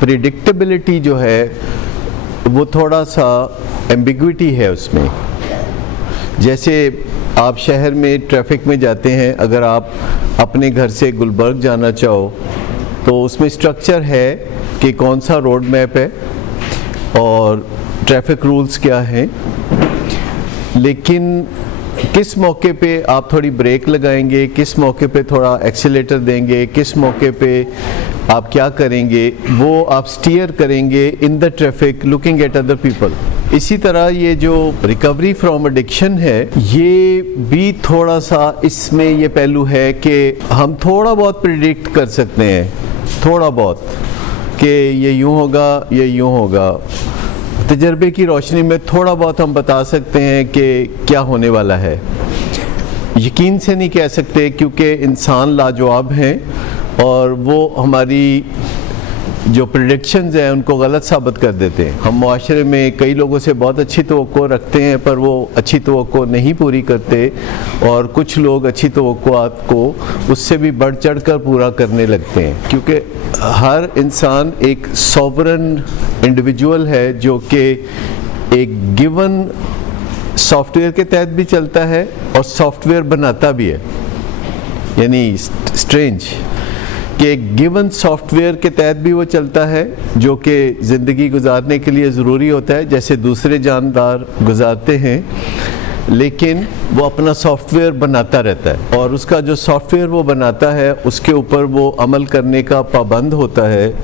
Predictability जो है वो थोड़ा सा एम्बिग्विटी है उसमें। जैसे आप शहर में ट्रैफिक में जाते हैं, अगर आप अपने घर से गुलबर्ग जाना चाहो तो उसमें स्ट्रक्चर है कि कौन सा रोड मैप है और ट्रैफिक रूल्स क्या हैं, लेकिन किस मौके पे आप थोड़ी ब्रेक लगाएंगे, किस मौके पे थोड़ा एक्सीलेटर देंगे, किस मौके पे आप क्या करेंगे, वो आप स्टीयर करेंगे in the traffic looking at other people. इसी तरह ये जो रिकवरी फ्रॉम एडिक्शन है, ये भी थोड़ा सा इसमें ये पहलू है कि हम थोड़ा बहुत प्रिडिक्ट कर सकते हैं, थोड़ा बहुत, कि ये यूँ होगा, ये यूँ होगा। तजर्बे की रोशनी में थोड़ा बहुत हम बता सकते हैं कि क्या होने वाला है। यकीन से नहीं कह सकते क्योंकि इंसान लाजवाब हैं और वो हमारी जो प्रेडिक्शंस हैं उनको गलत साबित कर देते हैं। हम माशरे में कई लोगों से बहुत अच्छी तवक्को रखते हैं पर वो अच्छी तवक्को नहीं पूरी करते, और कुछ लोग अच्छी तवक्कुआत को उससे भी बढ़ चढ़ कर पूरा करने लगते हैं, क्योंकि हर इंसान एक सॉवरन इंडिविजुअल है जो कि एक गिवन सॉफ्टवेयर के तहत भी चलता है और सॉफ्टवेयर बनाता भी है। यानी स्ट्रेंज कि एक गिवन सॉफ्टवेयर के तहत भी वो चलता है जो कि ज़िंदगी गुजारने के लिए ज़रूरी होता है, जैसे दूसरे जानदार गुजारते हैं, लेकिन वो अपना सॉफ्टवेयर बनाता रहता है और उसका जो सॉफ्टवेयर वो बनाता है उसके ऊपर वो अमल करने का पाबंद होता है,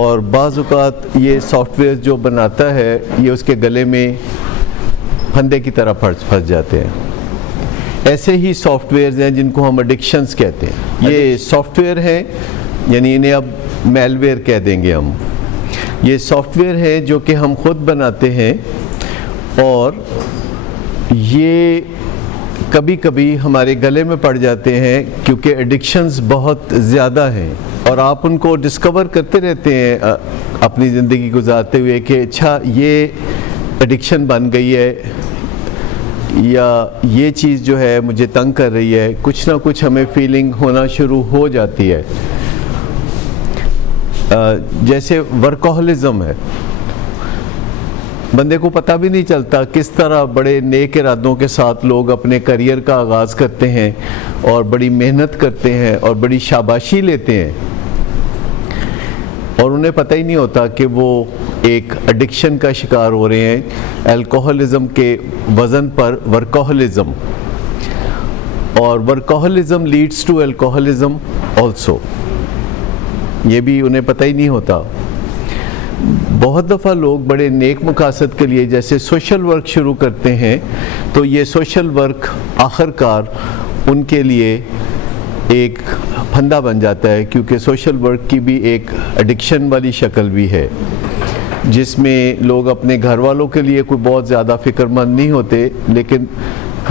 और बाज़ औक़ात ये सॉफ्टवेयर जो बनाता है ये उसके गले में फंदे की तरह फंस जाते हैं। ऐसे ही सॉफ्टवेयर्स हैं जिनको हम एडिक्शंस कहते हैं। ये सॉफ्टवेयर हैं, यानी इन्हें अब मेलवेयर कह देंगे हम। ये सॉफ्टवेयर हैं जो कि हम खुद बनाते हैं, और ये कभी कभी हमारे गले में पड़ जाते हैं क्योंकि एडिक्शंस बहुत ज़्यादा हैं, और आप उनको डिस्कवर करते रहते हैं अपनी ज़िंदगी गुजारते हुए कि अच्छा ये एडिक्शन बन गई है, या ये चीज़ जो है मुझे तंग कर रही है। कुछ ना कुछ हमें फीलिंग होना शुरू हो जाती है। जैसे वर्कोहलिज्म है, बंदे को पता भी नहीं चलता किस तरह बड़े नेक इरादों के साथ लोग अपने करियर का आगाज़ करते हैं और बड़ी मेहनत करते हैं और बड़ी शाबाशी लेते हैं, और उन्हें पता ही नहीं होता कि वो एक एडिक्शन का शिकार हो रहे हैं, अल्कोहलिज्म के वज़न पर वर्कोहलिज्म, और वर्कोहलिज्म लीड्स टू अल्कोहलिज्म ऑल्सो। ये भी उन्हें पता ही नहीं होता। बहुत दफ़ा लोग बड़े नेक मकासद के लिए जैसे सोशल वर्क शुरू करते हैं, तो ये सोशल वर्क आखिरकार उनके लिए एक फंदा बन जाता है, क्योंकि सोशल वर्क की भी एक एडिक्शन वाली शक्ल भी है, जिसमें लोग अपने घर वालों के लिए कोई बहुत ज़्यादा फ़िक्रमंद नहीं होते, लेकिन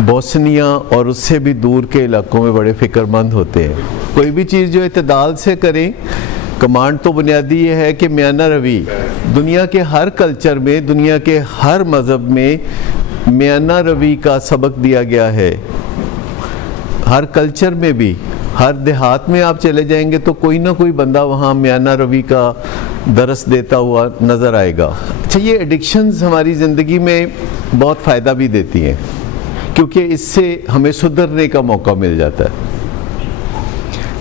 बोस्निया और उससे भी दूर के इलाकों में बड़े फ़िक्रमंद होते हैं। कोई भी चीज़ जो इत्तेदाल से करें, कमांड तो बुनियादी ये है कि मियाना रवी, दुनिया के हर कल्चर में, दुनिया के हर मज़हब में मियाना रवी का सबक दिया गया है। हर कल्चर में भी, हर देहात में आप चले जाएंगे तो कोई ना कोई बंदा वहाँ मियाना रवी का दरस देता हुआ नज़र आएगा। अच्छा, ये एडिक्शंस हमारी ज़िंदगी में बहुत फ़ायदा भी देती हैं, क्योंकि इससे हमें सुधरने का मौका मिल जाता है।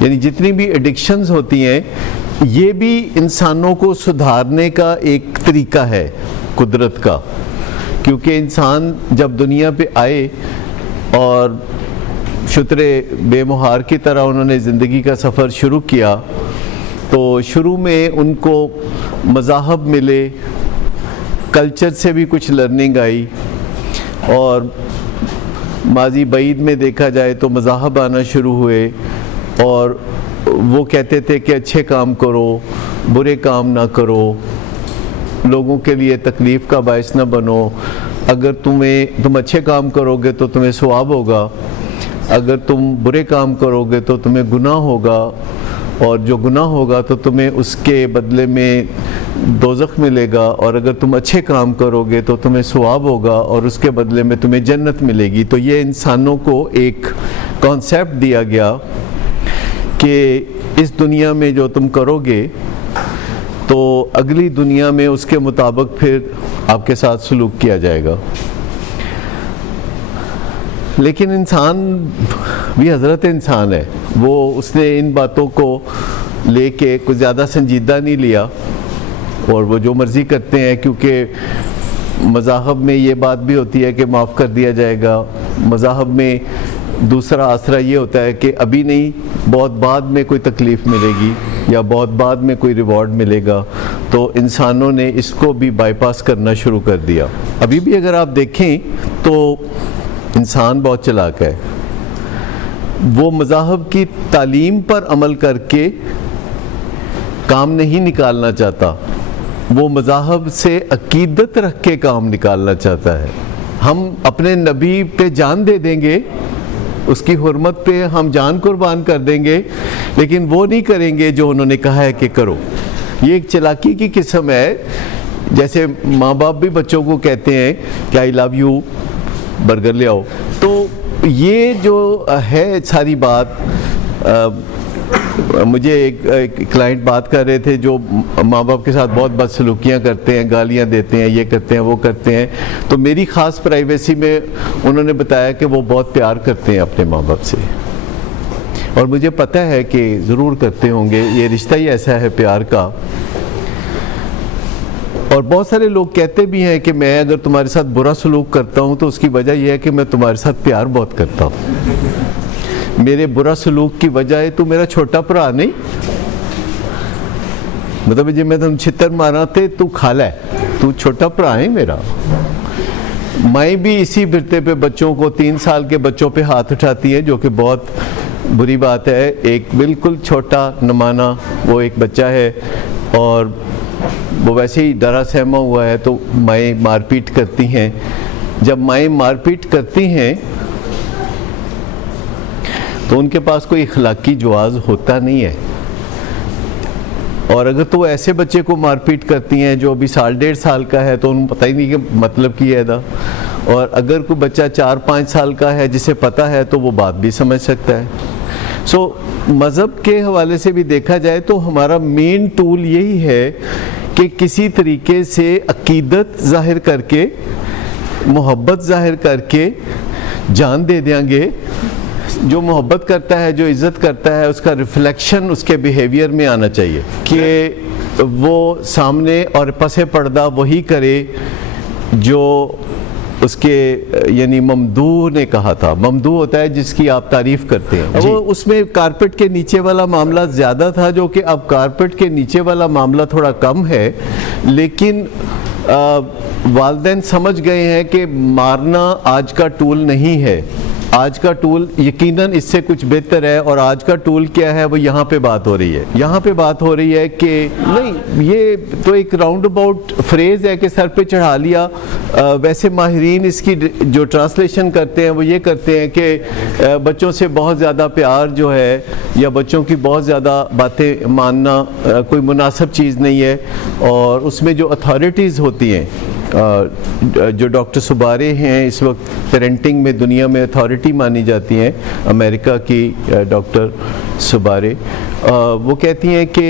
यानी जितनी भी एडिक्शंस होती हैं, ये भी इंसानों को सुधारने का एक तरीका है कुदरत का, क्योंकि इंसान जब दुनिया पे आए और शुतरे बेमुहार की तरह उन्होंने ज़िंदगी का सफ़र शुरू किया, तो शुरू में उनको मज़ाहब मिले, कल्चर से भी कुछ लर्निंग आई, और माजी बईद में देखा जाए तो मज़ाहब आना शुरू हुए, और वो कहते थे कि अच्छे काम करो, बुरे काम ना करो, लोगों के लिए तकलीफ़ का बायस ना बनो। अगर तुम अच्छे काम करोगे तो तुम्हें सवाब होगा, अगर तुम बुरे काम करोगे तो तुम्हें गुनाह होगा, और जो गुनाह होगा तो तुम्हें उसके बदले में दोज़ख मिलेगा, और अगर तुम अच्छे काम करोगे तो तुम्हें सवाब होगा और उसके बदले में तुम्हें जन्नत मिलेगी। तो ये इंसानों को एक कॉन्सेप्ट दिया गया कि इस दुनिया में जो तुम करोगे तो अगली दुनिया में उसके मुताबिक फिर आपके साथ सलूक किया जाएगा। लेकिन इंसान भी हज़रत इंसान है, वो उसने इन बातों को लेके कुछ ज़्यादा संजीदा नहीं लिया और वो जो मर्ज़ी करते हैं, क्योंकि मज़ाहब में ये बात भी होती है कि माफ़ कर दिया जाएगा। मज़ाहब में दूसरा आसरा ये होता है कि अभी नहीं, बहुत बाद में कोई तकलीफ़ मिलेगी या बहुत बाद में कोई रिवॉर्ड मिलेगा। तो इंसानों ने इसको भी बाईपास करना शुरू कर दिया। अभी भी अगर आप देखें तो इंसान बहुत चालाक है, वो मज़ाहब की तालीम पर अमल करके काम नहीं निकालना चाहता, वो मज़ाहब से अकीदत रख के काम निकालना चाहता है। हम अपने नबी पे जान दे देंगे, उसकी हुर्मत पे हम जान कुर्बान कर देंगे, लेकिन वो नहीं करेंगे जो उन्होंने कहा है कि करो। ये एक चालाकी की किस्म है। जैसे माँ बाप भी बच्चों को कहते हैं कि आई लव यू, बर्गर ले आओ। तो ये जो है सारी बात, मुझे एक क्लाइंट बात कर रहे थे जो माँ बाप के साथ बहुत बदसलूकियाँ करते हैं, गालियाँ देते हैं, ये करते हैं, वो करते हैं। तो मेरी ख़ास प्राइवेसी में उन्होंने बताया कि वो बहुत प्यार करते हैं अपने माँ बाप से, और मुझे पता है कि ज़रूर करते होंगे, ये रिश्ता ही ऐसा है प्यार का। और बहुत सारे लोग कहते भी हैं कि मैं अगर तुम्हारे साथ बुरा सलूक करता हूँ तो उसकी वजह यह है कि मैं तुम्हारे साथ प्यार बहुत करता हूँ। मेरे बुरा सलूक की वजह है तू मेरा छोटा भरा नहीं, मतलब जो मैं तुम छितर मारा थे तू खा ले, तू छोटा भरा है मेरा। मैं भी इसी बिरते पे बच्चों को, 3 साल के बच्चों पे हाथ उठाती है, जो कि बहुत बुरी बात है। एक बिल्कुल छोटा नमाना वो एक बच्चा है और वो वैसे ही डरा सहमा हुआ है, तो माएँ मारपीट करती हैं। जब माएँ मारपीट करती हैं तो उनके पास कोई इखलाकी जवाज़ होता नहीं है। और अगर तो ऐसे बच्चे को मारपीट करती हैं जो अभी 1.5 साल का है, तो उनको पता ही नहीं कि मतलब की है दा। और अगर कोई बच्चा 4-5 साल का है जिसे पता है, तो वो बात भी समझ सकता है। मज़हब के हवाले से भी देखा जाए तो हमारा मेन टूल यही है कि किसी तरीके से अकीदत ज़ाहिर करके, मोहब्बत ज़ाहिर करके जान दे देंगे। जो मोहब्बत करता है, जो इज़्ज़त करता है, उसका रिफ्लेक्शन उसके बिहेवियर में आना चाहिए कि वो सामने और पसे पर्दा वही करे जो उसके यानी ममदूह ने कहा था। ममदूह होता है जिसकी आप तारीफ़ करते हैं। वो उसमें कारपेट के नीचे वाला मामला ज़्यादा था, जो कि अब कारपेट के नीचे वाला मामला थोड़ा कम है। लेकिन वालिदैन समझ गए हैं कि मारना आज का टूल नहीं है। आज का टूल यकीनन इससे कुछ बेहतर है। और आज का टूल क्या है, वो यहाँ पे बात हो रही है। यहाँ पे बात हो रही है कि नहीं, ये तो एक राउंड अबाउट फ्रेज़ है कि सर पे चढ़ा लिया। वैसे माहिरीन इसकी जो ट्रांसलेशन करते हैं वो ये करते हैं कि बच्चों से बहुत ज़्यादा प्यार जो है या बच्चों की बहुत ज़्यादा बातें मानना कोई मुनासिब चीज़ नहीं है। और उसमें जो अथॉरिटीज़ होती हैं, जो डॉक्टर सुबारे हैं इस वक्त पेरेंटिंग में दुनिया में अथॉरिटी मानी जाती हैं, अमेरिका की डॉक्टर सुबारे, वो कहती हैं कि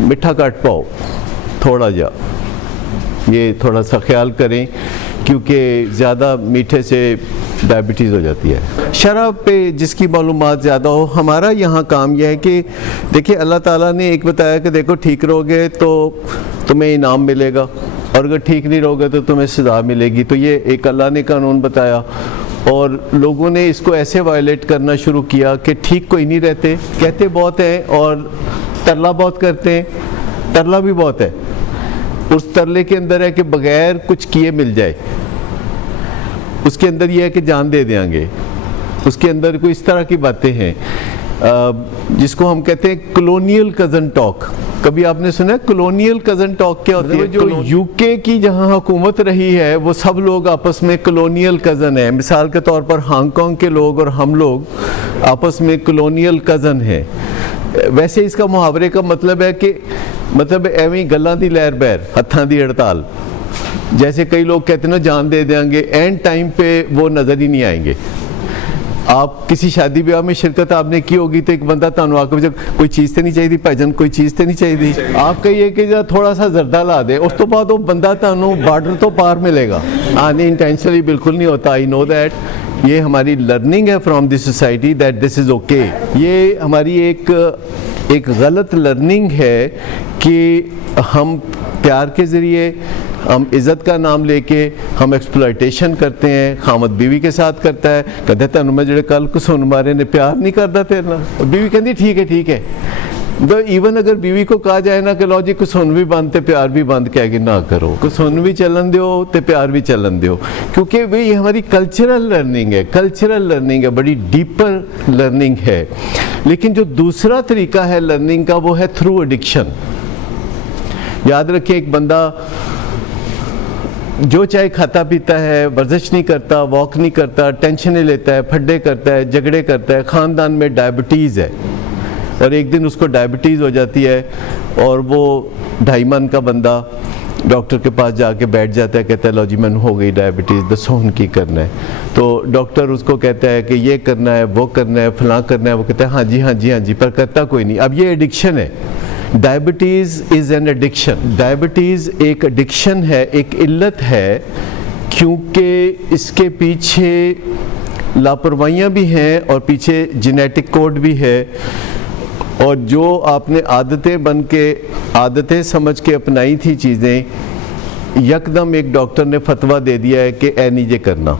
मिठा काट पाओ थोड़ा जा, ये थोड़ा सा ख्याल करें क्योंकि ज़्यादा मीठे से डायबिटीज़ हो जाती है। शराब पे जिसकी मालूमात ज़्यादा हो, हमारा यहाँ काम यह है कि देखिए अल्लाह ताला ने एक बताया कि देखो ठीक रहोगे तो तुम्हें इनाम मिलेगा, और अगर ठीक नहीं रहोगे तो तुम्हें सज़ा मिलेगी। तो ये एक अल्लाह ने कानून बताया, और लोगों ने इसको ऐसे वायलेट करना शुरू किया कि ठीक कोई नहीं रहते, कहते बहुत हैं और तरला बहुत करते हैं। तरला भी बहुत है, उस तरले के अंदर है कि बग़ैर कुछ किए मिल जाए, उसके अंदर ये है कि जान दे देंगे, उसके अंदर कोई इस तरह की बातें हैं जिसको हम कहते हैं कॉलोनियल कज़न टॉक। कभी आपने सुना है कॉलोनियल कज़न टॉक क्या होता है? जो यूके की जहां हुकूमत रही है वो सब लोग आपस में कॉलोनियल कज़न है। मिसाल के तौर पर हांगकांग के लोग और हम लोग आपस में कॉलोनियल कज़न हैं। वैसे इसका मुहावरे का मतलब है कि मतलब एवं गल्लां दी लहर बैर हत्थां दी हड़ताल, जैसे कई लोग कहते हैं ना जान दे देंगे, एंड टाइम पे वो नज़र ही नहीं आएंगे। आप किसी शादी ब्याह में शिरकत आपने की होगी तो एक बंदा ਤੁਹਾਨੂੰ ਆ ਕੇ कोई चीज़ तो नहीं चाहिए भाईजान, कोई चीज़ तो नहीं चाहिए, आप कहिए कि थोड़ा सा जर्दा ला दे, उस तो बाद वो बंदा ਤੁਹਾਨੂੰ बार्डर तो पार मिलेगा। हाँ नहीं, इंटेंशनली बिल्कुल नहीं होता, आई नो दैट, ये हमारी लर्निंग है from this society that this is okay. ये हमारी एक गलत लर्निंग है कि हम प्यार के ज़रिए, हम इज़्ज़त का नाम लेके हम एक्सप्लॉयटेशन करते हैं। खामद बीवी के साथ करता है, कहते तैनू मैं जेड़े कल कुसुन मारे ने प्यार नहीं करता तेरे नाल, बीवी कहती ठीक है। तो इवन अगर बीवी को कहा जाए ना कि लो जी कुसुन भी बंद ते प्यार भी बंद, कहेगी ना करो, कुसुन भी चलन दो ते प्यार भी चलन दो, क्योंकि भाई हमारी कल्चरल लर्निंग है, कल्चरल लर्निंग है, बड़ी डीपर लर्निंग है। लेकिन जो दूसरा तरीका है लर्निंग का वो है थ्रू एडिक्शन। याद रखें, एक बंदा जो चाहे खाता पीता है, वर्जिश नहीं करता, वॉक नहीं करता, टेंशनें लेता है, फड्डे करता है, झगड़े करता है, ख़ानदान में डायबिटीज़ है और एक दिन उसको डायबिटीज़ हो जाती है और वो 2.5 मन का बंदा डॉक्टर के पास जाके बैठ जाता है, कहता है लो जी मैंने हो गई डायबिटीज़, दसो हुन की करना है। तो डॉक्टर उसको कहता है कि ये करना है, वो करना है, फलां करना है, वो कहता है हाँ जी, पर करता कोई नहीं। अब ये एडिक्शन है, diabetes is an addiction. Diabetes एक एडिक्शन है, एक इल्लत है, क्योंकि इसके पीछे लापरवाहियाँ भी हैं और पीछे जेनेटिक कोड भी है, और जो आपने आदतें बन के, आदतें समझ के अपनाई थी चीज़ें, यकदम एक डॉक्टर ने फतवा दे दिया है कि ऐ नहीं ये करना,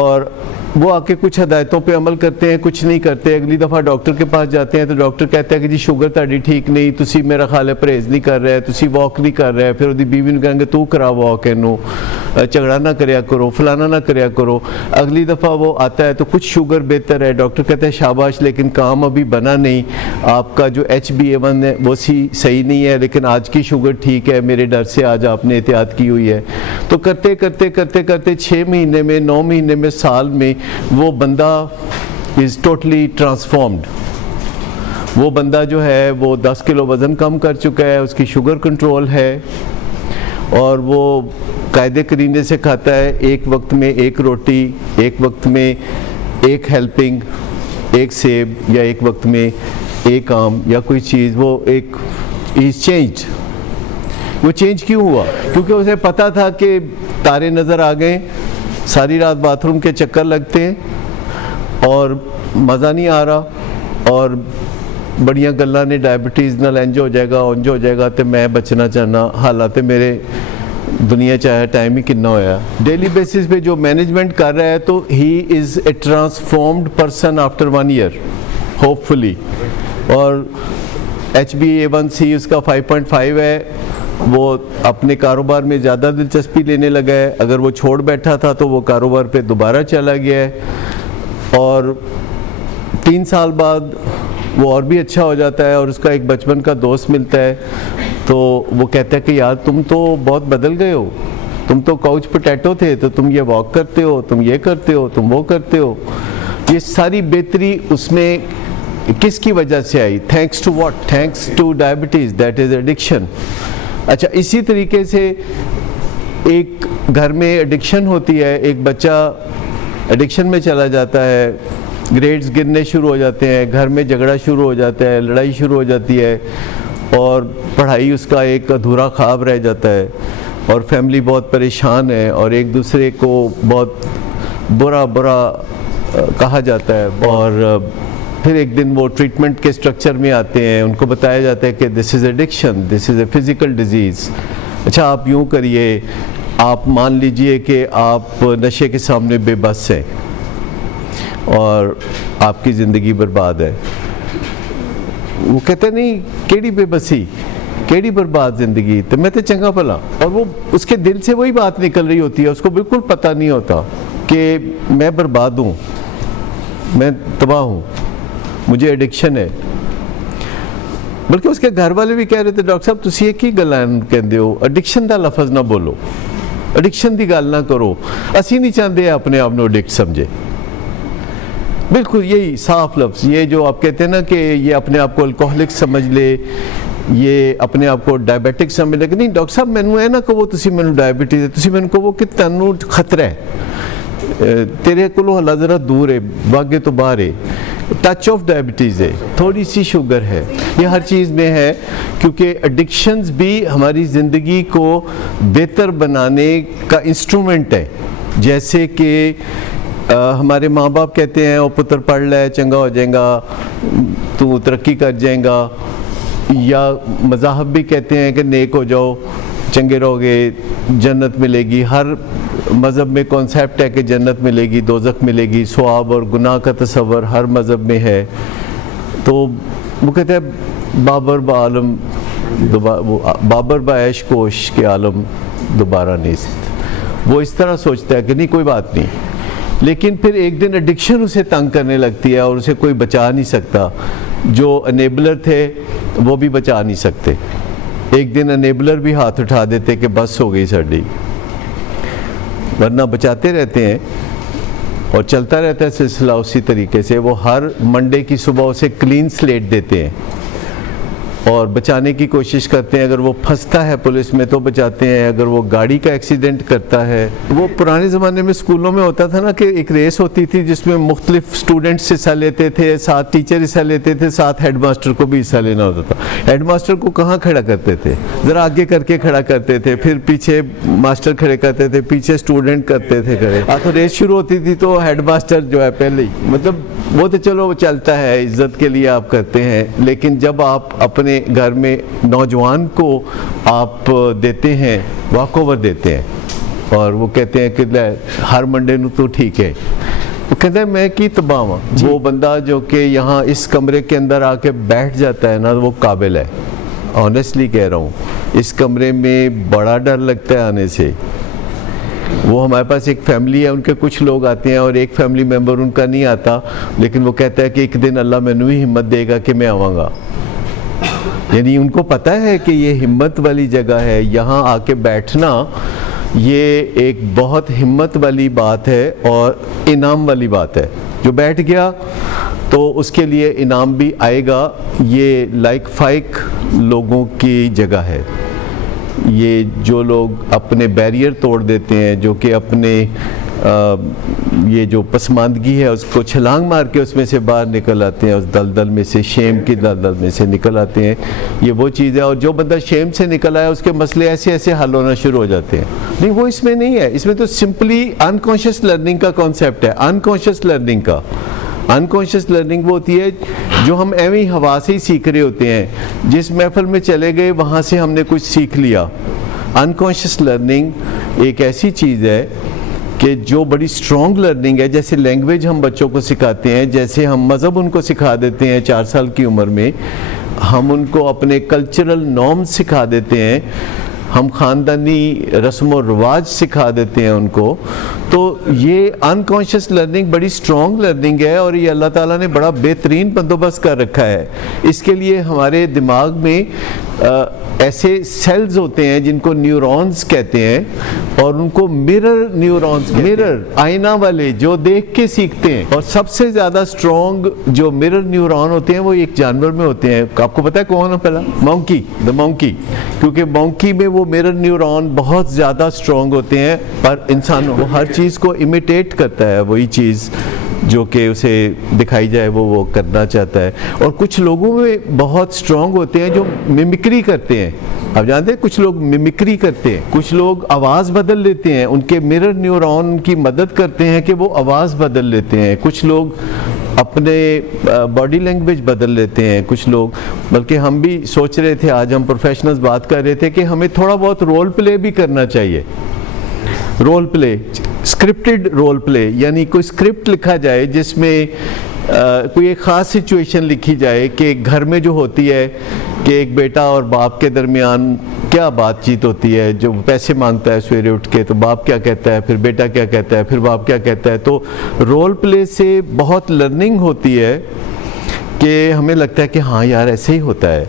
और वो आके कुछ हदायतों पे अमल करते हैं, कुछ नहीं करते। अगली दफ़ा डॉक्टर के पास जाते हैं तो डॉक्टर कहता है कि जी शुगर ताड़ी ठीक नहीं, तुसी मेरा ख्याल है परहेज़ नहीं कर रहे, तुसी वॉक नहीं कर रहे। फिर उसकी बीवी ने कहेंगे तू करा वॉक, इनू झगड़ा ना करया करो, फलाना ना करया करो। अगली दफ़ा वो आता है तो कुछ शुगर बेहतर है, डॉक्टर कहता है शाबाश, लेकिन काम अभी बना नहीं, आपका जो HbA1 है वो सही नहीं है, लेकिन आज की शुगर ठीक है, मेरे डर से आज आपने एहतियात की हुई है। तो करते करते करते करते 6 महीने में, 9 महीने में, साल में वो बंदा इज़ टोटली ट्रांसफॉर्म्ड। वो बंदा जो है वो 10 किलो वज़न कम कर चुका है, उसकी शुगर कंट्रोल है, और वो कायदे करीने से खाता है, एक वक्त में 1 रोटी, एक वक्त में 1 हेल्पिंग, 1 सेब, या एक वक्त में 1 आम या कोई चीज़। वो एक इज़ चेंज। वो चेंज क्यों हुआ? क्योंकि उसे पता था कि तारे नज़र आ गए, सारी रात बाथरूम के चक्कर लगते हैं और मज़ा नहीं आ रहा, और बड़ियां गल्लां ने डायबिटीज़ नाल इंज हो जाएगा, उंज हो जाएगा, तो मैं बचना चाहना, हालात मेरे दुनिया चाहे टाइम ही कितना होया। डेली बेसिस पे जो मैनेजमेंट कर रहा है तो ही is A transformed person after 1 year hopefully. और HbA1c उसका 5.5 है, वो अपने कारोबार में ज़्यादा दिलचस्पी लेने लगा है। अगर वो छोड़ बैठा था तो वो कारोबार पे दोबारा चला गया है, और 3 साल बाद वो और भी अच्छा हो जाता है, और उसका एक बचपन का दोस्त मिलता है, तो वो कहता है कि यार तुम तो बहुत बदल गए हो, तुम तो काउच पोटैटो थे, तो तुम ये वॉक करते हो, तुम ये करते हो, तुम वो करते हो। ये सारी बेहतरी उसमें किसकी वजह से आई? Thanks to what? Thanks to diabetes, that is addiction. अच्छा, इसी तरीके से एक घर में एडिक्शन होती है, एक बच्चा एडिक्शन में चला जाता है, ग्रेड्स गिरने शुरू हो जाते हैं, घर में झगड़ा शुरू हो जाता है, लड़ाई शुरू हो जाती है, और पढ़ाई उसका एक अधूरा ख्वाब रह जाता है, और फैमिली बहुत परेशान है, और एक दूसरे को बहुत बुरा कहा जाता है। और फिर एक दिन वो ट्रीटमेंट के स्ट्रक्चर में आते हैं, उनको बताया जाता है कि this is addiction, this is a physical disease. अच्छा, आप यूँ करिए, आप मान लीजिए कि आप नशे के सामने बेबस हैं और आपकी ज़िंदगी बर्बाद है। वो कहते नहीं केड़ी बेबसी, केड़ी बर्बाद ज़िंदगी, तो मैं तो चंगा भला। और वो उसके दिल से वही बात निकल रही होती है, उसको बिल्कुल पता नहीं होता कि मैं बर्बाद हूँ, मैं तबाह हूँ, मुझे एडिक्शन है। बल्कि उसके घर वाले भी कह रहे थे डॉक्टर साहब तुसी एक ही गल्लां कहंदे हो, एडिक्शन का लफज ना बोलो, एडिक्शन की गल ना करो, असी नहीं चाहते अपने आप को एडिक्ट समझे। बिल्कुल यही साफ लफ्ज़, ये जो आप कहते हैं ना कि ये अपने आप को अल्कोहलिक समझ ले, ये अपने आप को डायबिटिक समझ ले, कि नहीं डॉक्टर साहब मैनू है ना कहो तुसी मैनू डायबिटीज़ है, तुसी मैनू कहो कि तैनू खतरा है, तेरे को हला ज़रा दूर है, वागे तो बाहर है, टच ऑफ डायबिटीज़ है, थोड़ी सी शुगर है, ये हर चीज़ में है, क्योंकि एडिक्शंस भी हमारी ज़िंदगी को बेहतर बनाने का इंस्ट्रूमेंट है। जैसे कि हमारे माँ बाप कहते हैं, ओ पुत्र पढ़ ले चंगा हो जाएगा, तू तरक्की कर जाएगा, या मज़ाहब भी कहते हैं कि नेक हो जाओ, चंगे रहोगे, जन्नत मिलेगी। हर मज़हब में कॉन्सेप्ट है कि जन्नत मिलेगी, दोज़ख मिलेगी, सवाब और गुनाह का तस्वर हर मज़हब में है। तो वो कहते हैं बाबर बायश कोश के आलम दोबारा निस्त। वो इस तरह सोचता है कि नहीं कोई बात नहीं, लेकिन फिर एक दिन एडिक्शन उसे तंग करने लगती है और उसे कोई बचा नहीं सकता। जो अनेबलर थे वो भी बचा नहीं सकते। एक दिन अनेबलर भी हाथ उठा देते कि बस हो गई साड़ी, वरना बचाते रहते हैं और चलता रहता है सिलसिला उसी तरीके से। वो हर मंडे की सुबह उसे क्लीन स्लेट देते हैं और बचाने की कोशिश करते हैं। अगर वो फंसता है पुलिस में तो बचाते हैं, अगर वो गाड़ी का एक्सीडेंट करता है। वो पुराने ज़माने में स्कूलों में होता था ना कि एक रेस होती थी जिसमें मुख्तलिफ स्टूडेंट्स हिस्सा लेते थे, साथ टीचर हिस्सा लेते थे, साथ हेड मास्टर को भी हिस्सा लेना होता था। हेड मास्टर को कहाँ खड़ा करते थे, ज़रा आगे करके खड़ा करते थे, फिर पीछे मास्टर खड़े करते थे, पीछे स्टूडेंट करते थे खड़े। तो रेस शुरू होती थी तो हेड मास्टर जो है पहले ही, मतलब वो तो चलो वो चलता है, इज़्ज़त के लिए आप करते हैं, लेकिन जब आप अपने घर में नौजवान को आप देते हैं, वॉक ओवर देते हैं और वो कहते हैं कि हर मंडे नू तो ठीक है, वो कहते हैं मैं की तबाह। वो बंदा जो कि यहाँ इस कमरे के अंदर आके बैठ जाता है ना, वो काबिल है। ऑनेस्टली कह रहा हूँ, इस कमरे में बड़ा डर लगता है आने से। वो हमारे पास एक फैमिली है, उनके कुछ लोग आते हैं और एक फैमिली मेम्बर उनका नहीं आता, लेकिन वो कहता है कि एक दिन अल्लाह मैनू ही हिम्मत देगा कि मैं आवांगा। यानी उनको पता है कि ये हिम्मत वाली जगह है, यहाँ आके बैठना ये एक बहुत हिम्मत वाली बात है और इनाम वाली बात है। जो बैठ गया तो उसके लिए इनाम भी आएगा। ये लाइक फाइक लोगों की जगह है। ये जो लोग अपने बैरियर तोड़ देते हैं, जो कि अपने ये जो पसमानदगी है उसको छलांग मार के उसमें से बाहर निकल आते हैं, उस दलदल में से, शेम की दलदल में से निकल आते हैं, ये वो चीज़ है। और जो बंदा शेम से निकल आया उसके मसले ऐसे ऐसे हल होना शुरू हो जाते हैं। नहीं, वो इसमें नहीं है। इसमें तो सिंपली अनकॉन्शियस लर्निंग का कॉन्सेप्ट है। अनकॉन्शियस लर्निंग का, अनकॉन्शियस लर्निंग वो होती है जो हम एवं ही हवा से ही सीख रहे होते हैं। जिस महफिल में चले गए वहाँ से हमने कुछ सीख लिया। अनकॉन्शियस लर्निंग एक ऐसी चीज़ है कि जो बड़ी स्ट्रॉन्ग लर्निंग है। जैसे लैंग्वेज हम बच्चों को सिखाते हैं, जैसे हम मज़हब उनको सिखा देते हैं 4 साल की उम्र में, हम उनको अपने कल्चरल नॉर्म्स सिखा देते हैं, हम ख़ानदानी रस्म और रिवाज सिखा देते हैं उनको। तो ये अनकॉन्शियस लर्निंग बड़ी स्ट्रॉन्ग लर्निंग है और ये अल्लाह ताला ने बड़ा बेहतरीन बंदोबस्त कर रखा है। इसके लिए हमारे दिमाग में ऐसे सेल्स होते हैं जिनको न्यूरॉन्स कहते हैं और उनको मिरर न्यूरॉन्स, मिरर आईना वाले जो देख के सीखते हैं। और सबसे ज़्यादा स्ट्रॉन्ग जो मिरर न्यूरॉन होते हैं वो एक जानवर में होते हैं। आपको पता है कौन है? पहला मंकी, द मंकी। क्योंकि मंकी में वो मिरर न्यूरॉन बहुत ज़्यादा स्ट्रॉन्ग होते हैं, पर इंसानों वो हर चीज़ को इमिटेट करता है, वही चीज़ जो कि उसे दिखाई जाए वो करना चाहता है। और कुछ लोगों में बहुत स्ट्रॉन्ग होते हैं जो मिमिक्री करते हैं। आप जानते हैं कुछ लोग मिमिक्री करते हैं, कुछ लोग आवाज़ बदल लेते हैं, उनके मिरर न्यूरॉन की मदद करते हैं कि वो आवाज़ बदल लेते हैं। कुछ लोग अपने बॉडी लैंग्वेज बदल लेते हैं, कुछ लोग, बल्कि हम भी सोच रहे थे, आज हम प्रोफेशनल्स बात कर रहे थे कि हमें थोड़ा बहुत रोल प्ले भी करना चाहिए। Role play, scripted role play, यानी कोई स्क्रिप्ट लिखा जाए जिसमें कोई एक ख़ास सिचुएशन लिखी जाए कि घर में जो होती है कि एक बेटा और बाप के दरमियान क्या बातचीत होती है। जो पैसे मांगता है सवेरे उठ के तो बाप क्या कहता है, फिर बेटा क्या कहता है, फिर बाप क्या कहता है। तो रोल प्ले से बहुत लर्निंग होती है कि हमें लगता है कि हाँ यार ऐसे ही होता है,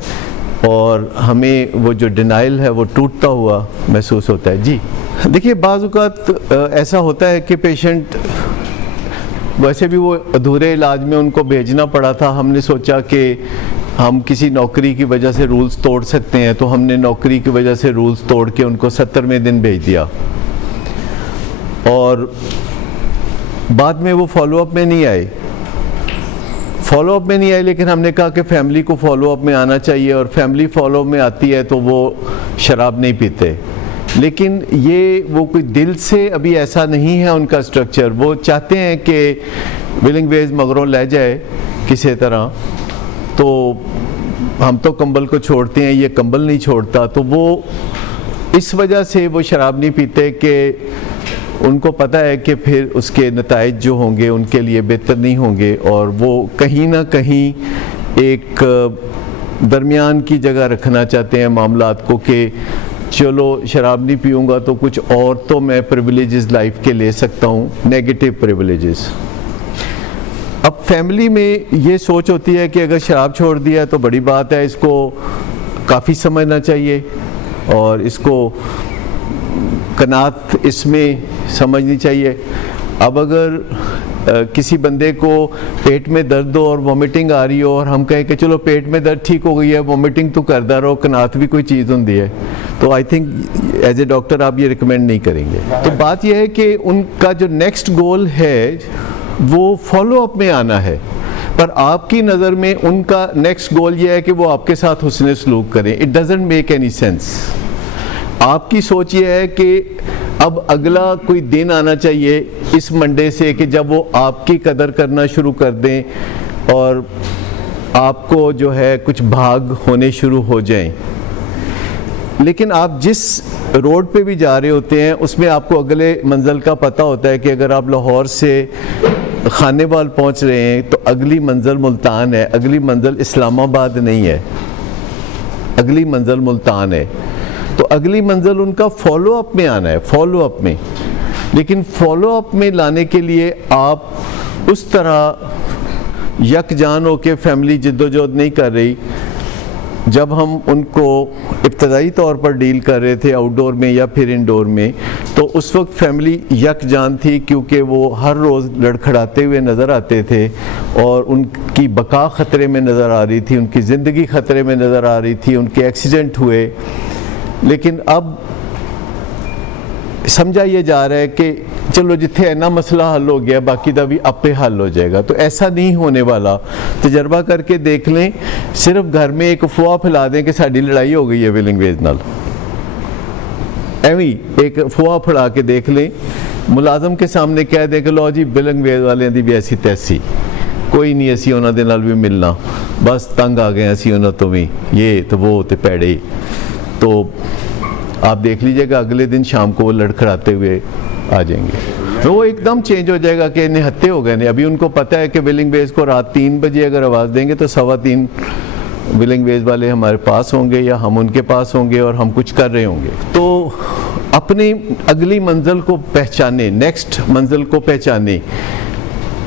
और हमें वो जो डिनाइल है वो टूटता हुआ महसूस होता है। जी देखिए, बाज़ औक़ात ऐसा होता है कि पेशेंट, वैसे भी वो अधूरे इलाज में उनको भेजना पड़ा था। हमने सोचा कि हम किसी नौकरी की वजह से रूल्स तोड़ सकते हैं, तो हमने नौकरी की वजह से रूल्स तोड़ के उनको 70वें दिन भेज दिया। और बाद में वो फॉलो अप में नहीं आए, लेकिन हमने कहा कि फैमिली को फॉलो अप में आना चाहिए, और फैमिली फॉलो अप में आती है तो वो शराब नहीं पीते। लेकिन ये वो कोई दिल से अभी ऐसा नहीं है उनका स्ट्रक्चर, वो चाहते हैं कि विलिंग वेज मगरों ले जाए किसी तरह, तो हम तो कंबल को छोड़ते हैं, ये कंबल नहीं छोड़ता, तो वो इस वजह से वो शराब नहीं पीते कि उनको पता है कि फिर उसके नताइज जो होंगे उनके लिए बेहतर नहीं होंगे, और वो कहीं ना कहीं एक दरमियान की जगह रखना चाहते हैं मामलात को कि चलो शराब नहीं पीऊँगा तो कुछ और तो मैं प्रिविलेजेस लाइफ के ले सकता हूँ, नेगेटिव प्रिविलेजेस। अब फैमिली में ये सोच होती है कि अगर शराब छोड़ दिया तो बड़ी बात है, इसको काफ़ी समझना चाहिए और इसको कनात इसमें समझनी चाहिए। अब अगर किसी बंदे को पेट में दर्द हो और वॉमिटिंग आ रही हो और हम कहें कि चलो पेट में दर्द ठीक हो गई है, वॉमिटिंग तो करता रहो, कनात भी कोई चीज़ होती है, तो I think as a doctor आप ये रिकमेंड नहीं करेंगे। तो बात यह है कि उनका जो नेक्स्ट गोल है वो फॉलो अप में आना है, पर आपकी नज़र में उनका नेक्स्ट गोल ये है कि वो आपके साथ हुस्न सलूक करें। It doesn't make any sense. आपकी सोच ये है कि अब अगला कोई दिन आना चाहिए इस मंडे से कि जब वो आपकी कदर करना शुरू कर दें और आपको जो है कुछ भाग होने शुरू हो जाएं। लेकिन आप जिस रोड पे भी जा रहे होते हैं उसमें आपको अगले मंजिल का पता होता है कि अगर आप लाहौर से खानेवाल पहुंच रहे हैं तो अगली मंजिल मुल्तान है, अगली मंजिल इस्लामाबाद नहीं है, अगली मंजिल मुल्तान है। तो अगली मंजिल उनका फॉलो अप में आना है, फॉलो अप में। लेकिन फॉलो अप में लाने के लिए आप उस तरह यकजान होकर फैमिली जिद्दोजहद नहीं कर रही। जब हम उनको इब्तदाई तौर पर डील कर रहे थे आउटडोर में या फिर इंडोर में, तो उस वक्त फैमिली यकजान थी क्योंकि वो हर रोज़ लड़खड़ाते हुए नज़र आते थे और उनकी बका ख़तरे में नज़र आ रही थी, उनकी ज़िंदगी ख़तरे में नज़र आ रही थी, उनके एक्सीडेंट हुए। लेकिन अब समझा ये जा रहा है कि चलो जिथे इन्ना मसला हल हो गया बाकी दा भी आपे हल हो जाएगा, तो ऐसा नहीं होने वाला। तजर्बा करके देख लें, सिर्फ घर में एक अफवाह फैला दें कि साड़ी लड़ाई हो गई है विलिंग वेज नाल, एवं एक अफवाह फैला के देख लें, मुलाजम के सामने कह दें कि लो जी विलिंग वेज वाले दी भी ऐसी तैसी, कोई नहीं असी उन्हां दे नाल भी मिलना, बस तंग आ गए असी उन्हां तो भी, ये तो वो तो पैड़े। तो आप देख लीजिएगा अगले दिन शाम को वो लड़खड़ाते हुए आ जाएंगे, तो वो एकदम चेंज हो जाएगा कि निहत्ते हो गए ने। अभी उनको पता है कि विलिंग वेज को रात 3 बजे अगर आवाज़ देंगे तो 3:15 विलिंग वेज वाले हमारे पास होंगे या हम उनके पास होंगे और हम कुछ कर रहे होंगे। तो अपनी अगली मंजिल को पहचाने, नेक्स्ट मंजिल को पहचाने।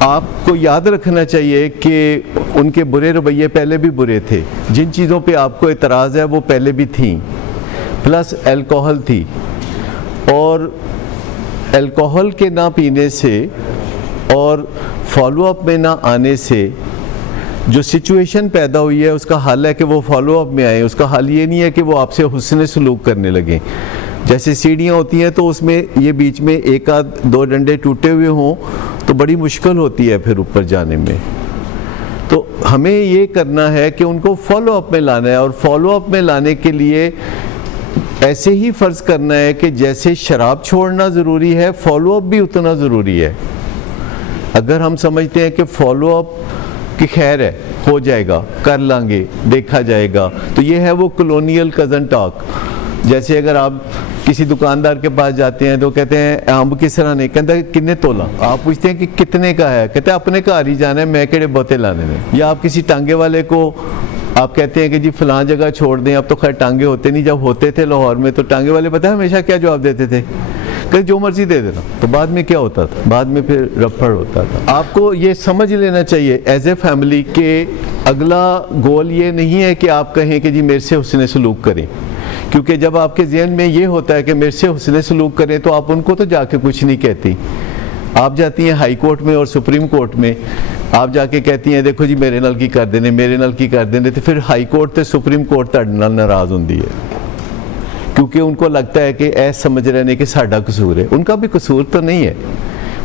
आपको याद रखना चाहिए कि उनके बुरे रवैये पहले भी बुरे थे, जिन चीज़ों पे आपको एतराज़ है वो पहले भी थी, प्लस अल्कोहल थी, और अल्कोहल के ना पीने से और फॉलो अप में ना आने से जो सिचुएशन पैदा हुई है उसका हल है कि वो फॉलो अप में आए। उसका हल ये नहीं है कि वो आपसे हुस्न सलूक करने लगें। जैसे सीढ़ियाँ होती हैं तो उसमें ये बीच में एक आध 2 डंडे टूटे हुए हों तो बड़ी मुश्किल होती है फिर ऊपर जाने में। तो हमें ये करना है कि उनको फॉलो अप में लाना है, और फॉलो अप में लाने के लिए ऐसे ही फ़र्ज़ करना है कि जैसे शराब छोड़ना ज़रूरी है, फॉलो अप भी उतना ज़रूरी है। अगर हम समझते हैं कि फॉलो अप की खैर है, हो जाएगा, कर लांगे, देखा जाएगा, तो ये है वो कॉलोनियल कज़न टॉक। जैसे अगर आप किसी दुकानदार के पास जाते हैं तो कहते हैं अम्ब किस तरह नहीं, कहता है कितने तोला, आप पूछते हैं कि कितने का है, कहते हैं अपने घर ही जाना है, मैं केड़े बोते लाने में। या आप किसी टांगे वाले को आप कहते हैं कि जी फलां जगह छोड़ दें, अब तो खैर टांगे होते नहीं, जब होते थे लाहौर में तो टांगे वाले पता है हमेशा क्या जवाब देते थे, कि जो मर्जी दे देना। तो बाद में क्या होता था, बाद में फिर रफड़ होता था। आपको ये समझ लेना चाहिए एज ए फैमिली के अगला गोल ये नहीं है कि आप कहें कि जी मेरे से हुस्न सलूक करें, क्योंकि जब आपके ज़हन में ये होता है कि मेरे से हुस्न सलूक करें तो आप उनको तो जाके कुछ नहीं कहती। आप जाती हैं हाई कोर्ट में और सुप्रीम कोर्ट में, आप जाके कहती हैं देखो जी मेरे नाल की कर देने, मेरे नाल की कर देने, तो फिर हाई कोर्ट ते सुप्रीम कोर्ट तुहाडे नाल नाराज़ होंदी है, क्योंकि उनको लगता है कि ऐसा समझ रहे हैं कि साडा कसूर है। उनका भी कसूर तो नहीं है,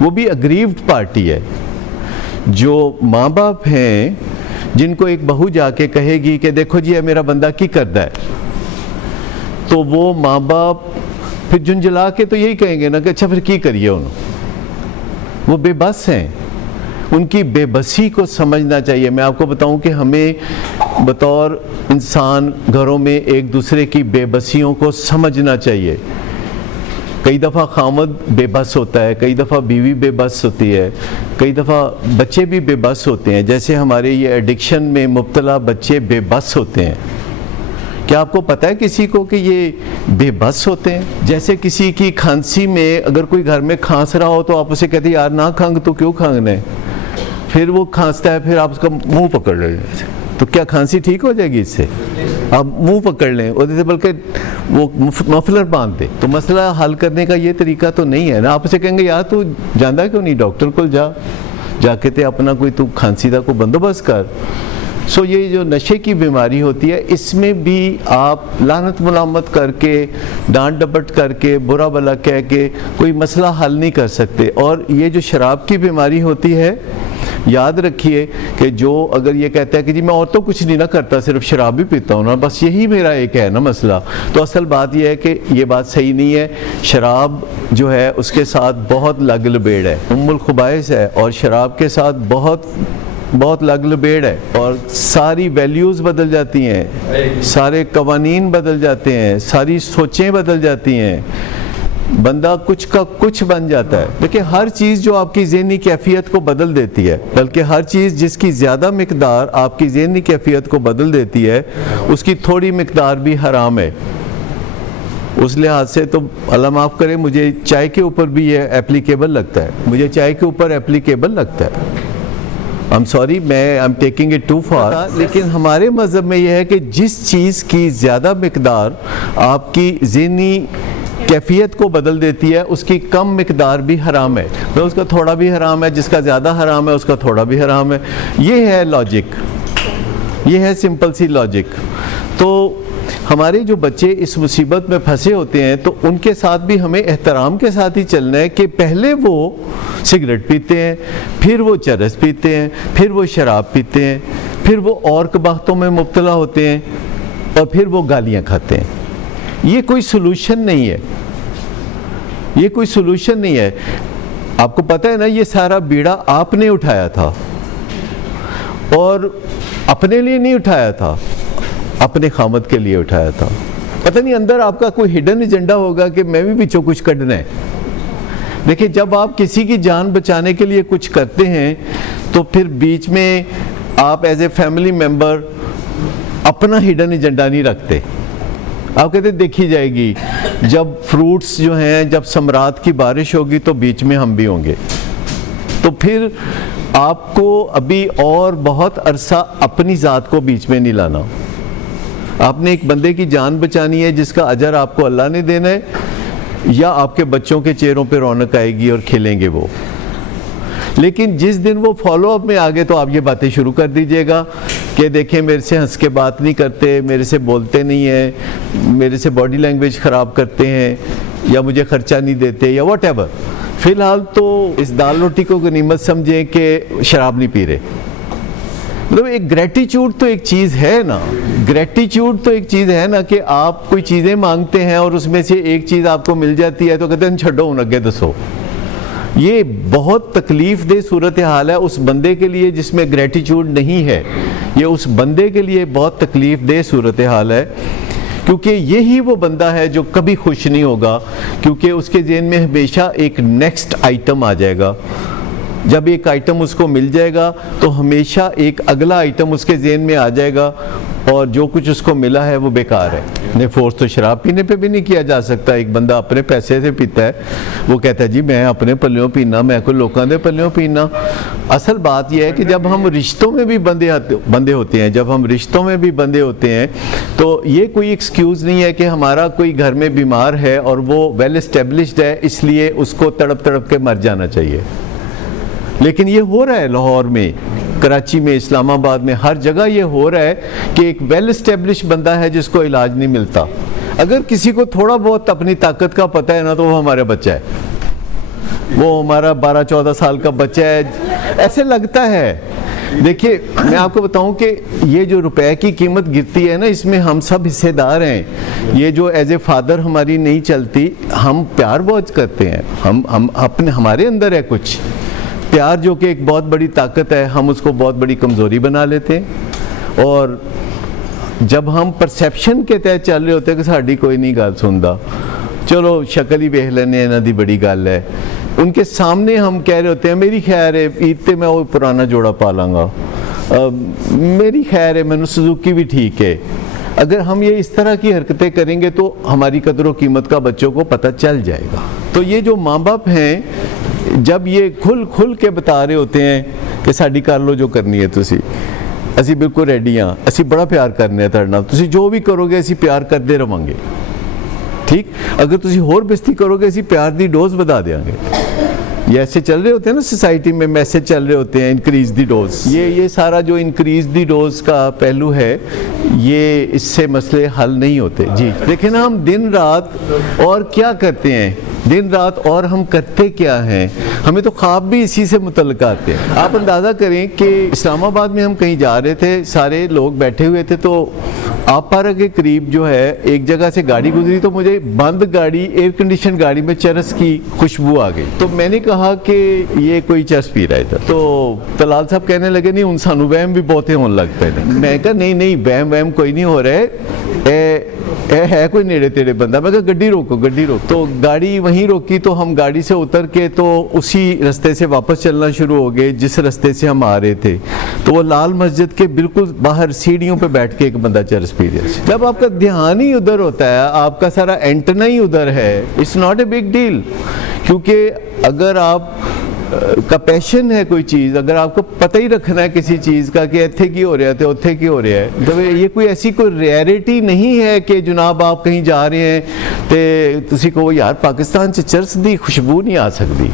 वो भी अग्रीव्ड पार्टी है। जो माँ बाप हैं जिनको एक बहू जाके कहेगी कि देखो जी ये मेरा बंदा की करता है, तो वो माँ बाप फिर झुंझला के तो यही कहेंगे ना कि अच्छा फिर की करिए उन्होंने। वो बेबस हैं, उनकी बेबसी को समझना चाहिए। मैं आपको बताऊं कि हमें बतौर इंसान घरों में एक दूसरे की बेबसियों को समझना चाहिए। कई दफ़ा खामद बेबस होता है, कई दफ़ा बीवी बेबस होती है, कई दफ़ा बच्चे भी बेबस होते हैं। जैसे हमारे ये एडिक्शन में मुब्तला बच्चे बेबस होते हैं। क्या आपको पता है किसी को कि ये बेबस होते हैं? जैसे किसी की खांसी में अगर कोई घर में खांस रहा हो तो आप उसे कहते हैं यार ना खांग तो क्यों खांगना है, फिर वो खांसता है, फिर आप उसका मुंह पकड़ लें, तो क्या खांसी ठीक हो जाएगी इससे? आप मुंह पकड़ लें और जैसे बल्कि वो मफलर बांध दे, तो मसला हल करने का ये तरीका तो नहीं है ना। आप उसे कहेंगे यार तू जाना क्यों नहीं डॉक्टर को जाके ते अपना कोई तू खांसी का कोई बंदोबस्त कर। सो ये जो नशे की बीमारी होती है, इसमें भी आप लानत मुलामत करके, डांट डपट करके, बुरा भला कह के कोई मसला हल नहीं कर सकते। और ये जो शराब की बीमारी होती है, याद रखिए कि जो अगर ये कहता है कि जी मैं और तो कुछ नहीं ना करता, सिर्फ शराब ही पीता हूँ ना, बस यही मेरा एक है ना मसला, तो असल बात यह है कि ये बात सही नहीं है। शराब जो है उसके साथ बहुत लग लबेड़ है, उम्मुल खुबाइस है, और शराब के साथ बहुत लग लबेड़ है, और सारी वैल्यूज़ बदल जाती हैं, सारे कवानीन बदल जाते हैं, सारी सोचें बदल जाती हैं, बंदा कुछ का कुछ बन जाता है। देखिए हर चीज़ जो आपकी ज़हनी कैफियत को बदल देती है, बल्कि हर चीज़ जिसकी ज़्यादा मिकदार आपकी ज़हनी कैफियत को बदल देती है, उसकी थोड़ी मिकदार भी हराम है। उस लिहाज से तो अल्लाह माफ़ करे, मुझे चाय के ऊपर भी ये एप्लीकेबल लगता है, मुझे चाय के ऊपर एप्लीकेबल लगता है। आई एम सॉरी, मैं I am taking it too far, लेकिन हमारे मज़हब में यह है कि जिस चीज़ की ज़्यादा मिकदार आपकी ज़हनी कैफियत को बदल देती है, उसकी कम मिकदार भी हराम है। तो उसका थोड़ा भी हराम है, जिसका ज़्यादा हराम है उसका थोड़ा भी हराम है। ये है लॉजिक, ये है सिंपल सी लॉजिक। तो हमारे जो बच्चे इस मुसीबत में फंसे होते हैं, तो उनके साथ भी हमें एहतराम के साथ ही चलना है कि पहले वो सिगरेट पीते हैं, फिर वो चरस पीते हैं, फिर वो शराब पीते हैं, फिर वो और कबाहतों में मुब्तला होते हैं, और फिर वो गालियाँ खाते हैं। ये कोई सलूशन नहीं है, ये कोई सलूशन नहीं है। आपको पता है ना, ये सारा बीड़ा आपने उठाया था, और अपने लिए नहीं उठाया था, अपने खामद के लिए उठाया था। पता नहीं अंदर आपका कोई हिडन एजेंडा होगा कि मैं भी पीछे कुछ करना है। देखिए जब आप किसी की जान बचाने के लिए कुछ करते हैं, तो फिर बीच में आप एज ए फैमिली मेंबर अपना हिडन एजेंडा नहीं रखते। आप कहते देखी जाएगी, जब फ्रूट्स जो हैं, जब समरात की बारिश होगी तो बीच में हम भी होंगे। तो फिर आपको अभी और बहुत अरसा अपनी ज़ात को बीच में नहीं लाना। आपने एक बंदे की जान बचानी है जिसका अजर आपको अल्लाह ने देना है, या आपके बच्चों के चेहरों पे रौनक आएगी और खिलेंगे वो। लेकिन जिस दिन वो फॉलो अप में आ गए, तो आप ये बातें शुरू कर दीजिएगा कि देखें मेरे से हंस के बात नहीं करते, मेरे से बोलते नहीं हैं, मेरे से बॉडी लैंग्वेज ख़राब करते हैं, या मुझे ख़र्चा नहीं देते, या वॉट एवर। फ़िलहाल तो इस दाल रोटी को गनीमत समझें कि शराब नहीं पी रहे। मतलब एक ग्रेटिट्यूड तो एक चीज़ है ना, ग्रेटिट्यूड तो एक चीज़ है ना, कि आप कोई चीज़ें मांगते हैं और उसमें से एक चीज़ आपको मिल जाती है, तो कहते हैं छड्डो उन अगे दसो। ये बहुत तकलीफ़ दे सूरत हाल है उस बंदे के लिए जिसमें ग्रेटिट्यूड नहीं है। ये उस बंदे के लिए बहुत तकलीफ़ दे सूरत हाल है, क्योंकि यही वो बंदा है जो कभी खुश नहीं होगा, क्योंकि उसके ज़हन में हमेशा एक नेक्स्ट आइटम आ जाएगा। जब एक आइटम उसको मिल जाएगा तो हमेशा एक अगला आइटम उसके ज़हन में आ जाएगा, और जो कुछ उसको मिला है वो बेकार है। ने फोर्स तो शराब पीने पे भी नहीं किया जा सकता। एक बंदा अपने पैसे से पीता है, वो कहता है जी मैं अपने पल्लियों पीना, मैं कोई लोगों दे पल्लियों पीना। असल बात यह है कि जब हम रिश्तों में भी बंधे होते हैं, जब हम रिश्तों में भी बंधे होते हैं, तो ये कोई एक्सक्यूज़ नहीं है कि हमारा कोई घर में बीमार है और वो वेल एस्टेब्लिश्ड है, इसलिए उसको तड़प तड़प के मर जाना चाहिए। लेकिन ये हो रहा है लाहौर में, कराची में, इस्लामाबाद में, हर जगह ये हो रहा है कि एक वेल एस्टेब्लिश बंदा है जिसको इलाज नहीं मिलता। अगर किसी को थोड़ा बहुत अपनी ताकत का पता है ना, तो वो हमारा बच्चा है। वो हमारा 12-14 साल का बच्चा है, ऐसे लगता है। देखिए मैं आपको बताऊं कि ये जो रुपए की कीमत गिरती है ना, इसमें हम सब हिस्सेदार हैं। ये जो एज ए फादर हमारी नहीं चलती, हम प्यार बहुत करते हैं, हम अपने हमारे अंदर है कुछ प्यार जो कि एक बहुत बड़ी ताकत है, हम उसको बहुत बड़ी कमज़ोरी बना लेते हैं। और जब हम परसेप्शन के तहत चल रहे होते हैं कि साड़ी कोई नहीं गल सुनता, चलो शक्ल ही वेख लेने इन्हां दी बड़ी गल है, उनके सामने हम कह रहे होते हैं मेरी खैर है ईद ते मैं वो पुराना जोड़ा पा लाँगा, मेरी खैर है मैंने सुजुकी भी ठीक है। अगर हम ये इस तरह की हरकतें करेंगे तो हमारी कदर कीमत का बच्चों को पता चल जाएगा। तो ये जो माँ बाप हैं, जब ये खुल के बता रहे होते हैं कि साड़ी कर लो जो करनी है तुसी, असी बिल्कुल रेडी हाँ, असी बड़ा प्यार करने तुहाडे नाल, तुसी जो भी करोगे असी प्यार करते रवांगे, ठीक। अगर तुसी होर बेइज्जती करोगे असी प्यार दी डोज बढ़ा देंगे। ये ऐसे चल रहे होते हैं ना सोसाइटी में, मैसेज चल रहे होते हैं इंक्रीज दी डोज। ये सारा जो इंक्रीज दी डोज का पहलू है, ये इससे मसले हल नहीं होते जी। लेकिन हम दिन रात और क्या करते हैं, दिन रात और हम करते क्या हैं, हमें तो ख्वाब भी इसी से मुतल्लिक आते हैं। आप अंदाज़ा करें कि इस्लामाबाद में हम कहीं जा रहे थे, सारे लोग बैठे हुए थे, तो आप पारा के करीब जो है एक जगह से गाड़ी गुजरी, तो मुझे बंद गाड़ी, एयर कंडीशन गाड़ी में चरस की खुशबू आ गई। तो मैंने कहा कि ये कोई चरस पी रहा था। तो तलाल साहब कहने लगे नहीं, उन सानू वहम भी बहुते होने लग पे। मैं कहा नहीं वहम कोई नहीं हो रहा है कोई नेड़े तेड़े बंदा। मैं कहा गड्डी रोको। तो गाड़ी वहीं रोकी, तो हम गाड़ी से उतर के तो उसी रास्ते से वापस चलना शुरू हो गए जिस रास्ते से हम आ रहे थे। तो वो लाल मस्जिद के बिल्कुल बाहर सीढ़ियों पे बैठ के एक बंदा चरस पी रहा है। जब आपका ध्यान ही उधर होता है, आपका सारा एंटना ही उधर है, it's not a big deal. क्योंकि अगर आप का पैशन है कोई चीज़, अगर आपको पता ही रखना है किसी चीज़ का कि इत्थे की हो रहा है तो उत्थे की हो रहा है, तो ये कोई ऐसी कोई रेयरिटी नहीं है कि जनाब आप कहीं जा रहे हैं तो तुसी को यार पाकिस्तान से चरस दी खुशबू नहीं आ सकती।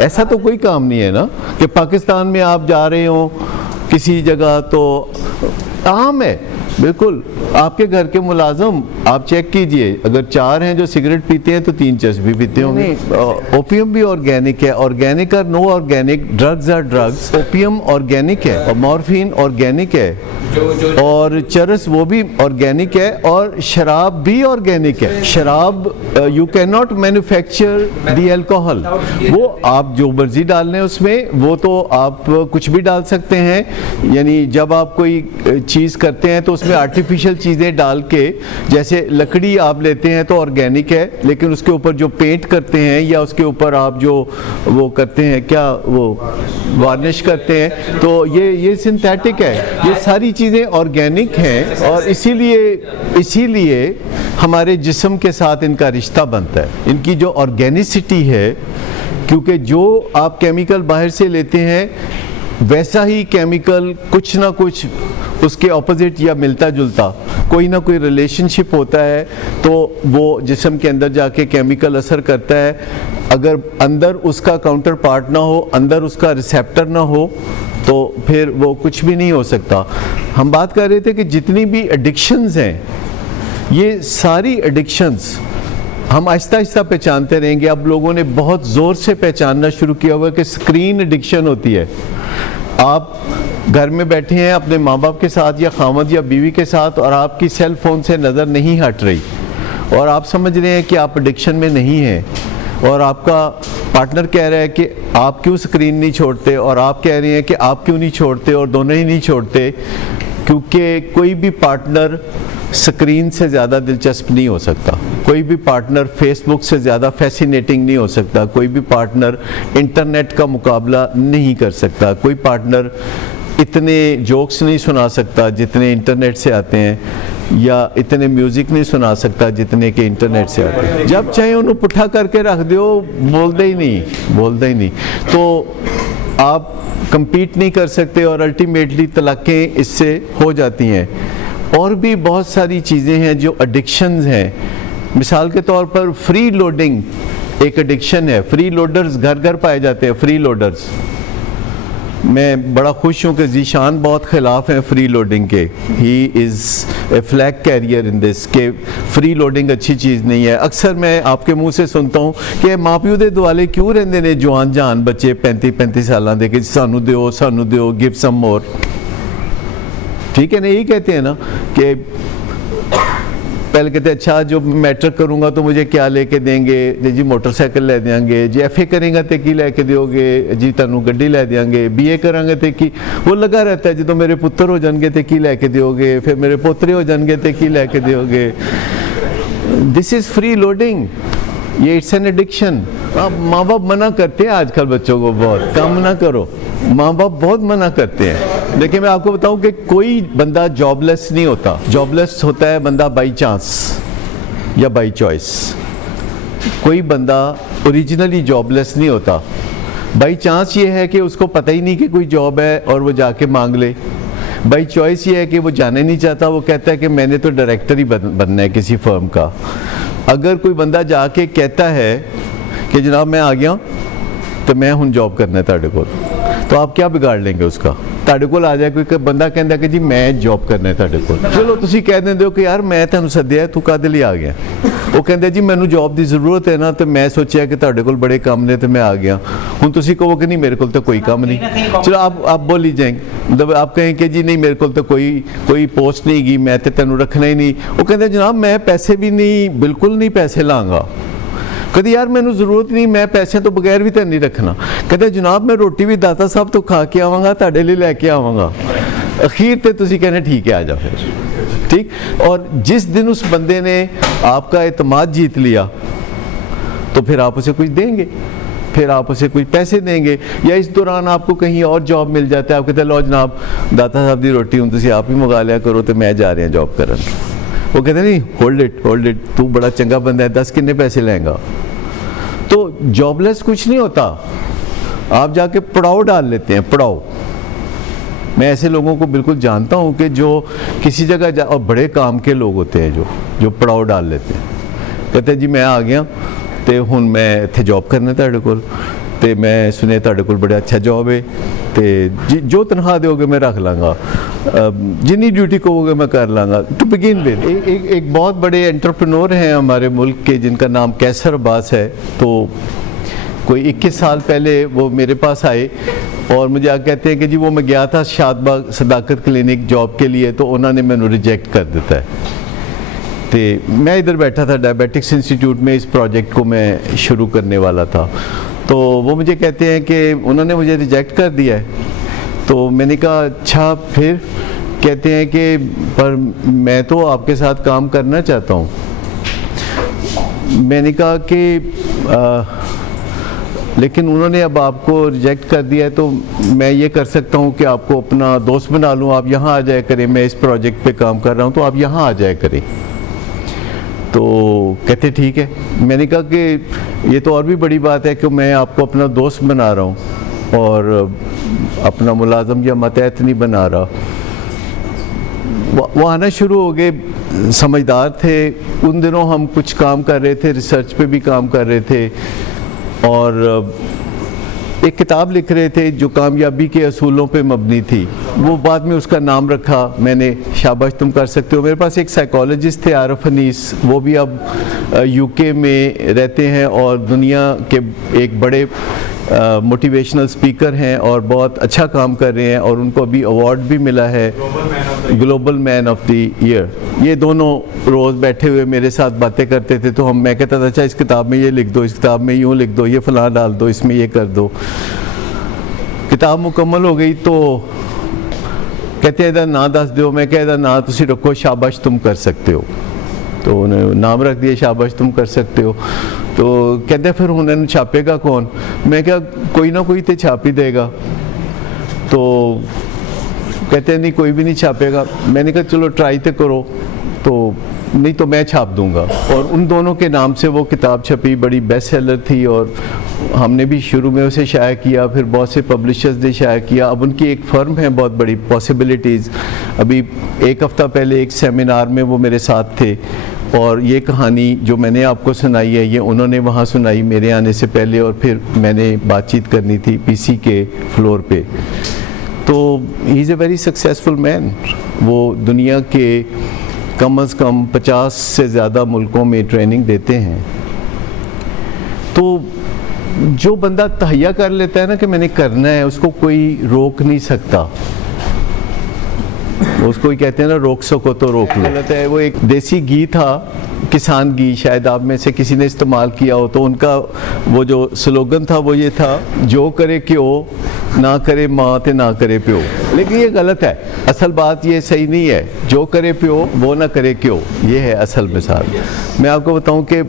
ऐसा तो कोई काम नहीं है ना कि पाकिस्तान में आप जा रहे हो किसी जगह, तो आम है बिल्कुल। आपके घर के मुलाजम आप चेक कीजिए, अगर 4 हैं जो सिगरेट पीते हैं तो 3 चरस भी पीते होंगे। ओपियम भी ऑर्गेनिक है, ऑर्गेनिक और no organic drugs are drugs. Opium organic है और मॉर्फिन ऑर्गेनिक है, और चरस वो भी ऑर्गेनिक है, और शराब भी ऑर्गेनिक है। शराब you can not manufacture the alcohol, वो आप जो मर्जी डाल लें उसमें, वो तो आप कुछ भी डाल सकते हैं। यानी जब आप कोई चीज़ करते हैं तो उसमें आर्टिफिशियल चीज़ें डाल के, जैसे लकड़ी आप लेते हैं तो ऑर्गेनिक है, लेकिन उसके ऊपर जो पेंट करते हैं या उसके ऊपर आप जो वो करते हैं, क्या वो वार्निश करते हैं, तो ये सिंथेटिक है। ये सारी चीज़ें ऑर्गेनिक हैं, और इसीलिए हमारे जिस्म के साथ इनका रिश्ता बनता है, इनकी जो ऑर्गेनिसिटी है। क्योंकि जो आप केमिकल बाहर से लेते हैं, वैसा ही केमिकल कुछ ना कुछ उसके ऑपोजिट या मिलता जुलता कोई ना कोई रिलेशनशिप होता है, तो वो जिस्म के अंदर जाके केमिकल असर करता है। अगर अंदर उसका काउंटर पार्ट ना हो, अंदर उसका रिसेप्टर ना हो, तो फिर वो कुछ भी नहीं हो सकता। हम बात कर रहे थे कि जितनी भी एडिक्शंस हैं, ये सारी एडिक्शंस हम आहिस्ता आहिस्ता पहचानते रहेंगे। अब लोगों ने बहुत ज़ोर से पहचानना शुरू किया हुआ कि स्क्रीन एडिक्शन होती है। आप घर में बैठे हैं अपने माँ बाप के साथ या खामद या बीवी के साथ, और आपकी सेल फ़ोन से नज़र नहीं हट रही, और आप समझ रहे हैं कि आप एडिक्शन में नहीं हैं, और आपका पार्टनर कह रहा है कि आप क्यों स्क्रीन नहीं छोड़ते, और आप कह रहे हैं कि आप क्यों नहीं छोड़ते, और दोनों ही नहीं छोड़ते। क्योंकि कोई भी पार्टनर स्क्रीन से ज़्यादा दिलचस्प नहीं हो सकता, कोई भी पार्टनर फेसबुक से ज़्यादा फैसिनेटिंग नहीं हो सकता, कोई भी पार्टनर इंटरनेट का मुकाबला नहीं कर सकता, कोई पार्टनर इतने जोक्स नहीं सुना सकता जितने इंटरनेट से आते हैं, या इतने म्यूज़िक नहीं सुना सकता जितने के इंटरनेट से आते हैं। जब चाहे उन्हें पुट्ठा करके रख दो, बोलते ही नहीं, तो आप compete नहीं कर सकते, और अल्टीमेटली तलाक़ें इससे हो जाती हैं। और भी बहुत सारी चीज़ें हैं जो एडिक्शंस हैं। मिसाल के तौर पर फ्री लोडिंग एक एडिक्शन है। फ्री लोडर्स घर घर पाए जाते हैं। फ्री लोडर्स मैं बड़ा खुश हूँ कि जीशान बहुत ख़िलाफ़ हैं फ्री लोडिंग के। He is a flag carrier in this के फ्री लोडिंग अच्छी चीज़ नहीं है। अक्सर मैं आपके मुंह से सुनता हूँ कि माँ प्यो दे दुआले क्यों रहंदे ने जवान जहान बच्चे 35-35 साल दे के सानू दिओ गिव सम मोर। ठीक है ना, यही कहते हैं ना कि पहले कहते हैं अच्छा जो मैट्रिक करूँगा तो मुझे क्या लेके देंगे जी, मोटरसाइकिल ले देंगे जी, FA करेंगे तो की लैके दोगे जी, तैनू गड्डी लै देंगे, BA करांगे तो की, वो लगा रहता है जो मेरे पुत्र हो जाएंगे तो की लैके दोगे, फिर मेरे पोतरे हो जाएंगे तो की लैके दोगे। दिस इज़ फ्री लोडिंग, ये इट्स एन एडिक्शन। अब माँ बाप मना करते हैं आजकल बच्चों को बहुत, काम ना करो, माँ बाप बहुत मना करते हैं। देखिए मैं आपको बताऊं कि कोई बंदा जॉबलेस नहीं होता, जॉबलेस होता है बंदा बाई चांस या बाई चॉइस। कोई बंदा ओरिजिनली जॉबलेस नहीं होता। बाई चांस ये है कि उसको पता ही नहीं कि कोई जॉब है और वो जाके मांग ले। बाई चॉइस ये है कि वो जाने नहीं चाहता, वो कहता है कि मैंने तो डायरेक्टर ही बनना है किसी फर्म का। अगर कोई बंदा जाके कहता है कि जनाब मैं आ गया तो मैं हूँ जॉब करना है ताड़े को, तो आप क्या बिगाड़ लेंगे उसका? ताड़े को आ जाए कोई बंदा कहता कि जी मैं जॉब करना है ताड़े को, चलो तुसी कह देंगे हो कि यार मैं तेन सद्या तू काहदे लई आ गया। वो कहते जी मैनू जॉब की जरूरत है ना, तो मैं सोचा कि ताड़े कोल बड़े काम ने तो मैं आ गया। हुण तुसी कहो कि नहीं मेरे को तो कोई काम नहीं, चलो आप बोली जाएंगे, मतलब आप कहें कि जी नहीं मेरे को तो कोई पोस्ट नहीं गई, मैं तो तेनू रखना ही नहीं। वो कहते जनाब मैं पैसे भी नहीं, बिल्कुल नहीं पैसे लाँगा, कभी यार मैनू जरूरत नहीं, मैं पैसे तो बगैर भी तो नहीं रखना। कहते जनाब मैं रोटी भी दाता साहब तो खा के आवांगा, ताड़े लिए लैके आवांगा। अखीर ते तुसी कहने ठीक है आ जा फिर, ठीक। और जिस दिन उस बंदे ने आपका एतमाद जीत लिया तो फिर आप उसे कुछ देंगे, फिर आप उसे कुछ पैसे देंगे, या इस दौरान आपको कहीं और जॉब मिल जाता है, आप कहते लो जनाब दाता साहब की रोटी हूँ तुसी आप ही मंगा लिया करो तो मैं जा रहा जॉब करन। वो कहते नहीं होल्ड इट तू बड़ा चंगा बंदा है, 10 कितने पैसे लेंगा। तो जॉबलेस कुछ नहीं होता, आप जाके पड़ाव डाल लेते हैं, पड़ाव। मैं ऐसे लोगों को बिल्कुल जानता हूँ कि जो किसी जगह और बड़े काम के लोग होते हैं जो पड़ाव डाल लेते हैं, कहते जी मैं आ गया तो हुण मैं इत्थे जॉब करना तुहाडे कोल, ते मैं सुने तुहाडे कोल बड़ा अच्छा जॉब है, तो जो तनख्वाह दोगे मैं रख लाँगा, जितनी ड्यूटी कहोगे मैं कर लाँगा। टू बिगिन विद एक बहुत बड़े एंटरप्रेन्योर हैं हमारे मुल्क के जिनका नाम कैसर अब्बास है। तो कोई 21 साल पहले वो मेरे पास आए और मुझे आ कहते हैं कि जी वो मैं गया था शादबाग सदाकत क्लिनिक जॉब के लिए, तो उन्होंने मैंने रिजेक्ट कर देता है। तो मैं इधर बैठा था डायबिटिक्स इंस्टीट्यूट में, इस प्रोजेक्ट को मैं शुरू करने वाला था, तो वो मुझे कहते हैं कि उन्होंने मुझे रिजेक्ट कर दिया है। तो मैंने कहा अच्छा फिर? कहते हैं कि पर मैं तो आपके साथ काम करना चाहता हूँ। मैंने कहा कि लेकिन उन्होंने अब आपको रिजेक्ट कर दिया है, तो मैं ये कर सकता हूँ कि आपको अपना दोस्त बना लूँ, आप यहाँ आ जाया करें, मैं इस प्रोजेक्ट पे काम कर रहा हूँ तो आप यहाँ आ जाया करें। तो कहते ठीक है। मैंने कहा कि ये तो और भी बड़ी बात है कि मैं आपको अपना दोस्त बना रहा हूँ और अपना मुलाजम या मतहत नहीं बना रहा। वो आना शुरू हो गए, समझदार थे। उन दिनों हम कुछ काम कर रहे थे, रिसर्च पे भी काम कर रहे थे और एक किताब लिख रहे थे जो कामयाबी के असूलों पे मबनी थी। वो बाद में उसका नाम रखा मैंने, शाबाश तुम कर सकते हो। मेरे पास एक साइकोलॉजिस्ट थे आरफ अनीस, वो भी अब यूके में रहते हैं और दुनिया के एक बड़े मोटिवेशनल स्पीकर हैं और बहुत अच्छा काम कर रहे हैं और उनको अभी अवार्ड भी मिला है, global man of the year. ये दोनों रोज़ बैठे हुए मेरे साथ बातें करते थे, तो मैं कहता था अच्छा इस किताब में ये लिख दो, इस किताब में यूँ लिख दो, ये फलां डाल दो, इसमें ये कर दो। किताब मुकम्मल हो गई तो कहते इधर ना दस दो, मैं कह इधर ना तुसी रखो, शाबाश तुम कर सकते हो। तो उन्हें नाम रख दिया शाबाश तुम कर सकते हो। तो कहते फिर उन्होंने छापेगा कौन? मैं क्या कोई ना कोई तो छाप ही देगा। तो कहते नहीं कोई भी नहीं छापेगा। मैंने कहा चलो ट्राई तो करो, तो नहीं तो मैं छाप दूंगा। और उन दोनों के नाम से वो किताब छपी, बड़ी बेस्ट सेलर थी और हमने भी शुरू में उसे शाया किया, फिर बहुत से पब्लिशर्स ने शाया किया। अब उनकी एक फ़र्म है बहुत बड़ी, पॉसिबिलिटीज़। अभी एक हफ़्ता पहले एक सेमिनार में वो मेरे साथ थे और ये कहानी जो मैंने आपको सुनाई है ये उन्होंने वहाँ सुनाई मेरे आने से पहले, और फिर मैंने बातचीत करनी थी पीसी के फ्लोर पे। तो ही is a very successful man. वो दुनिया के कम से कम 50 से ज़्यादा मुल्कों में ट्रेनिंग देते हैं। तो जो बंदा तहैया कर लेता है ना कि मैंने करना है, उसको कोई रोक नहीं सकता। उसको ही कहते हैं ना, रोक सको तो रोक लो। गलत है। वो एक देसी घी था, किसान घी, शायद आप में से किसी ने इस्तेमाल किया हो। तो उनका वो जो स्लोगन था वो ये था, जो करे क्यों, ना करे माँ ते ना करे प्यो। लेकिन ये गलत है, असल बात ये सही नहीं है। जो करे प्यो वो ना करे क्यों, ये है असल मिसाल। मैं आपको बताऊं कि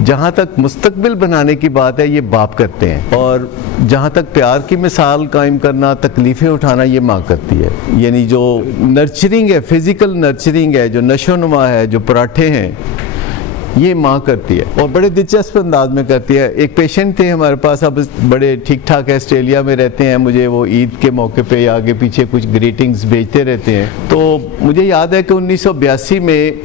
जहाँ तक मुस्तकबिल बनाने की बात है ये बाप करते हैं, और जहाँ तक प्यार की मिसाल कायम करना, तकलीफ़ें उठाना, ये माँ करती है। यानी जो नर्चरिंग है, फिज़िकल नर्चरिंग है, जो नशो नुमा है, जो पराठे हैं, ये माँ करती है, और बड़े दिलचस्प अंदाज में करती है। एक पेशेंट थे हमारे पास, अब बड़े ठीक ठाक है, ऑस्ट्रेलिया में रहते हैं। मुझे वो ईद के मौके पे या आगे पीछे कुछ ग्रीटिंग्स भेजते रहते हैं। तो मुझे याद है कि 1982 में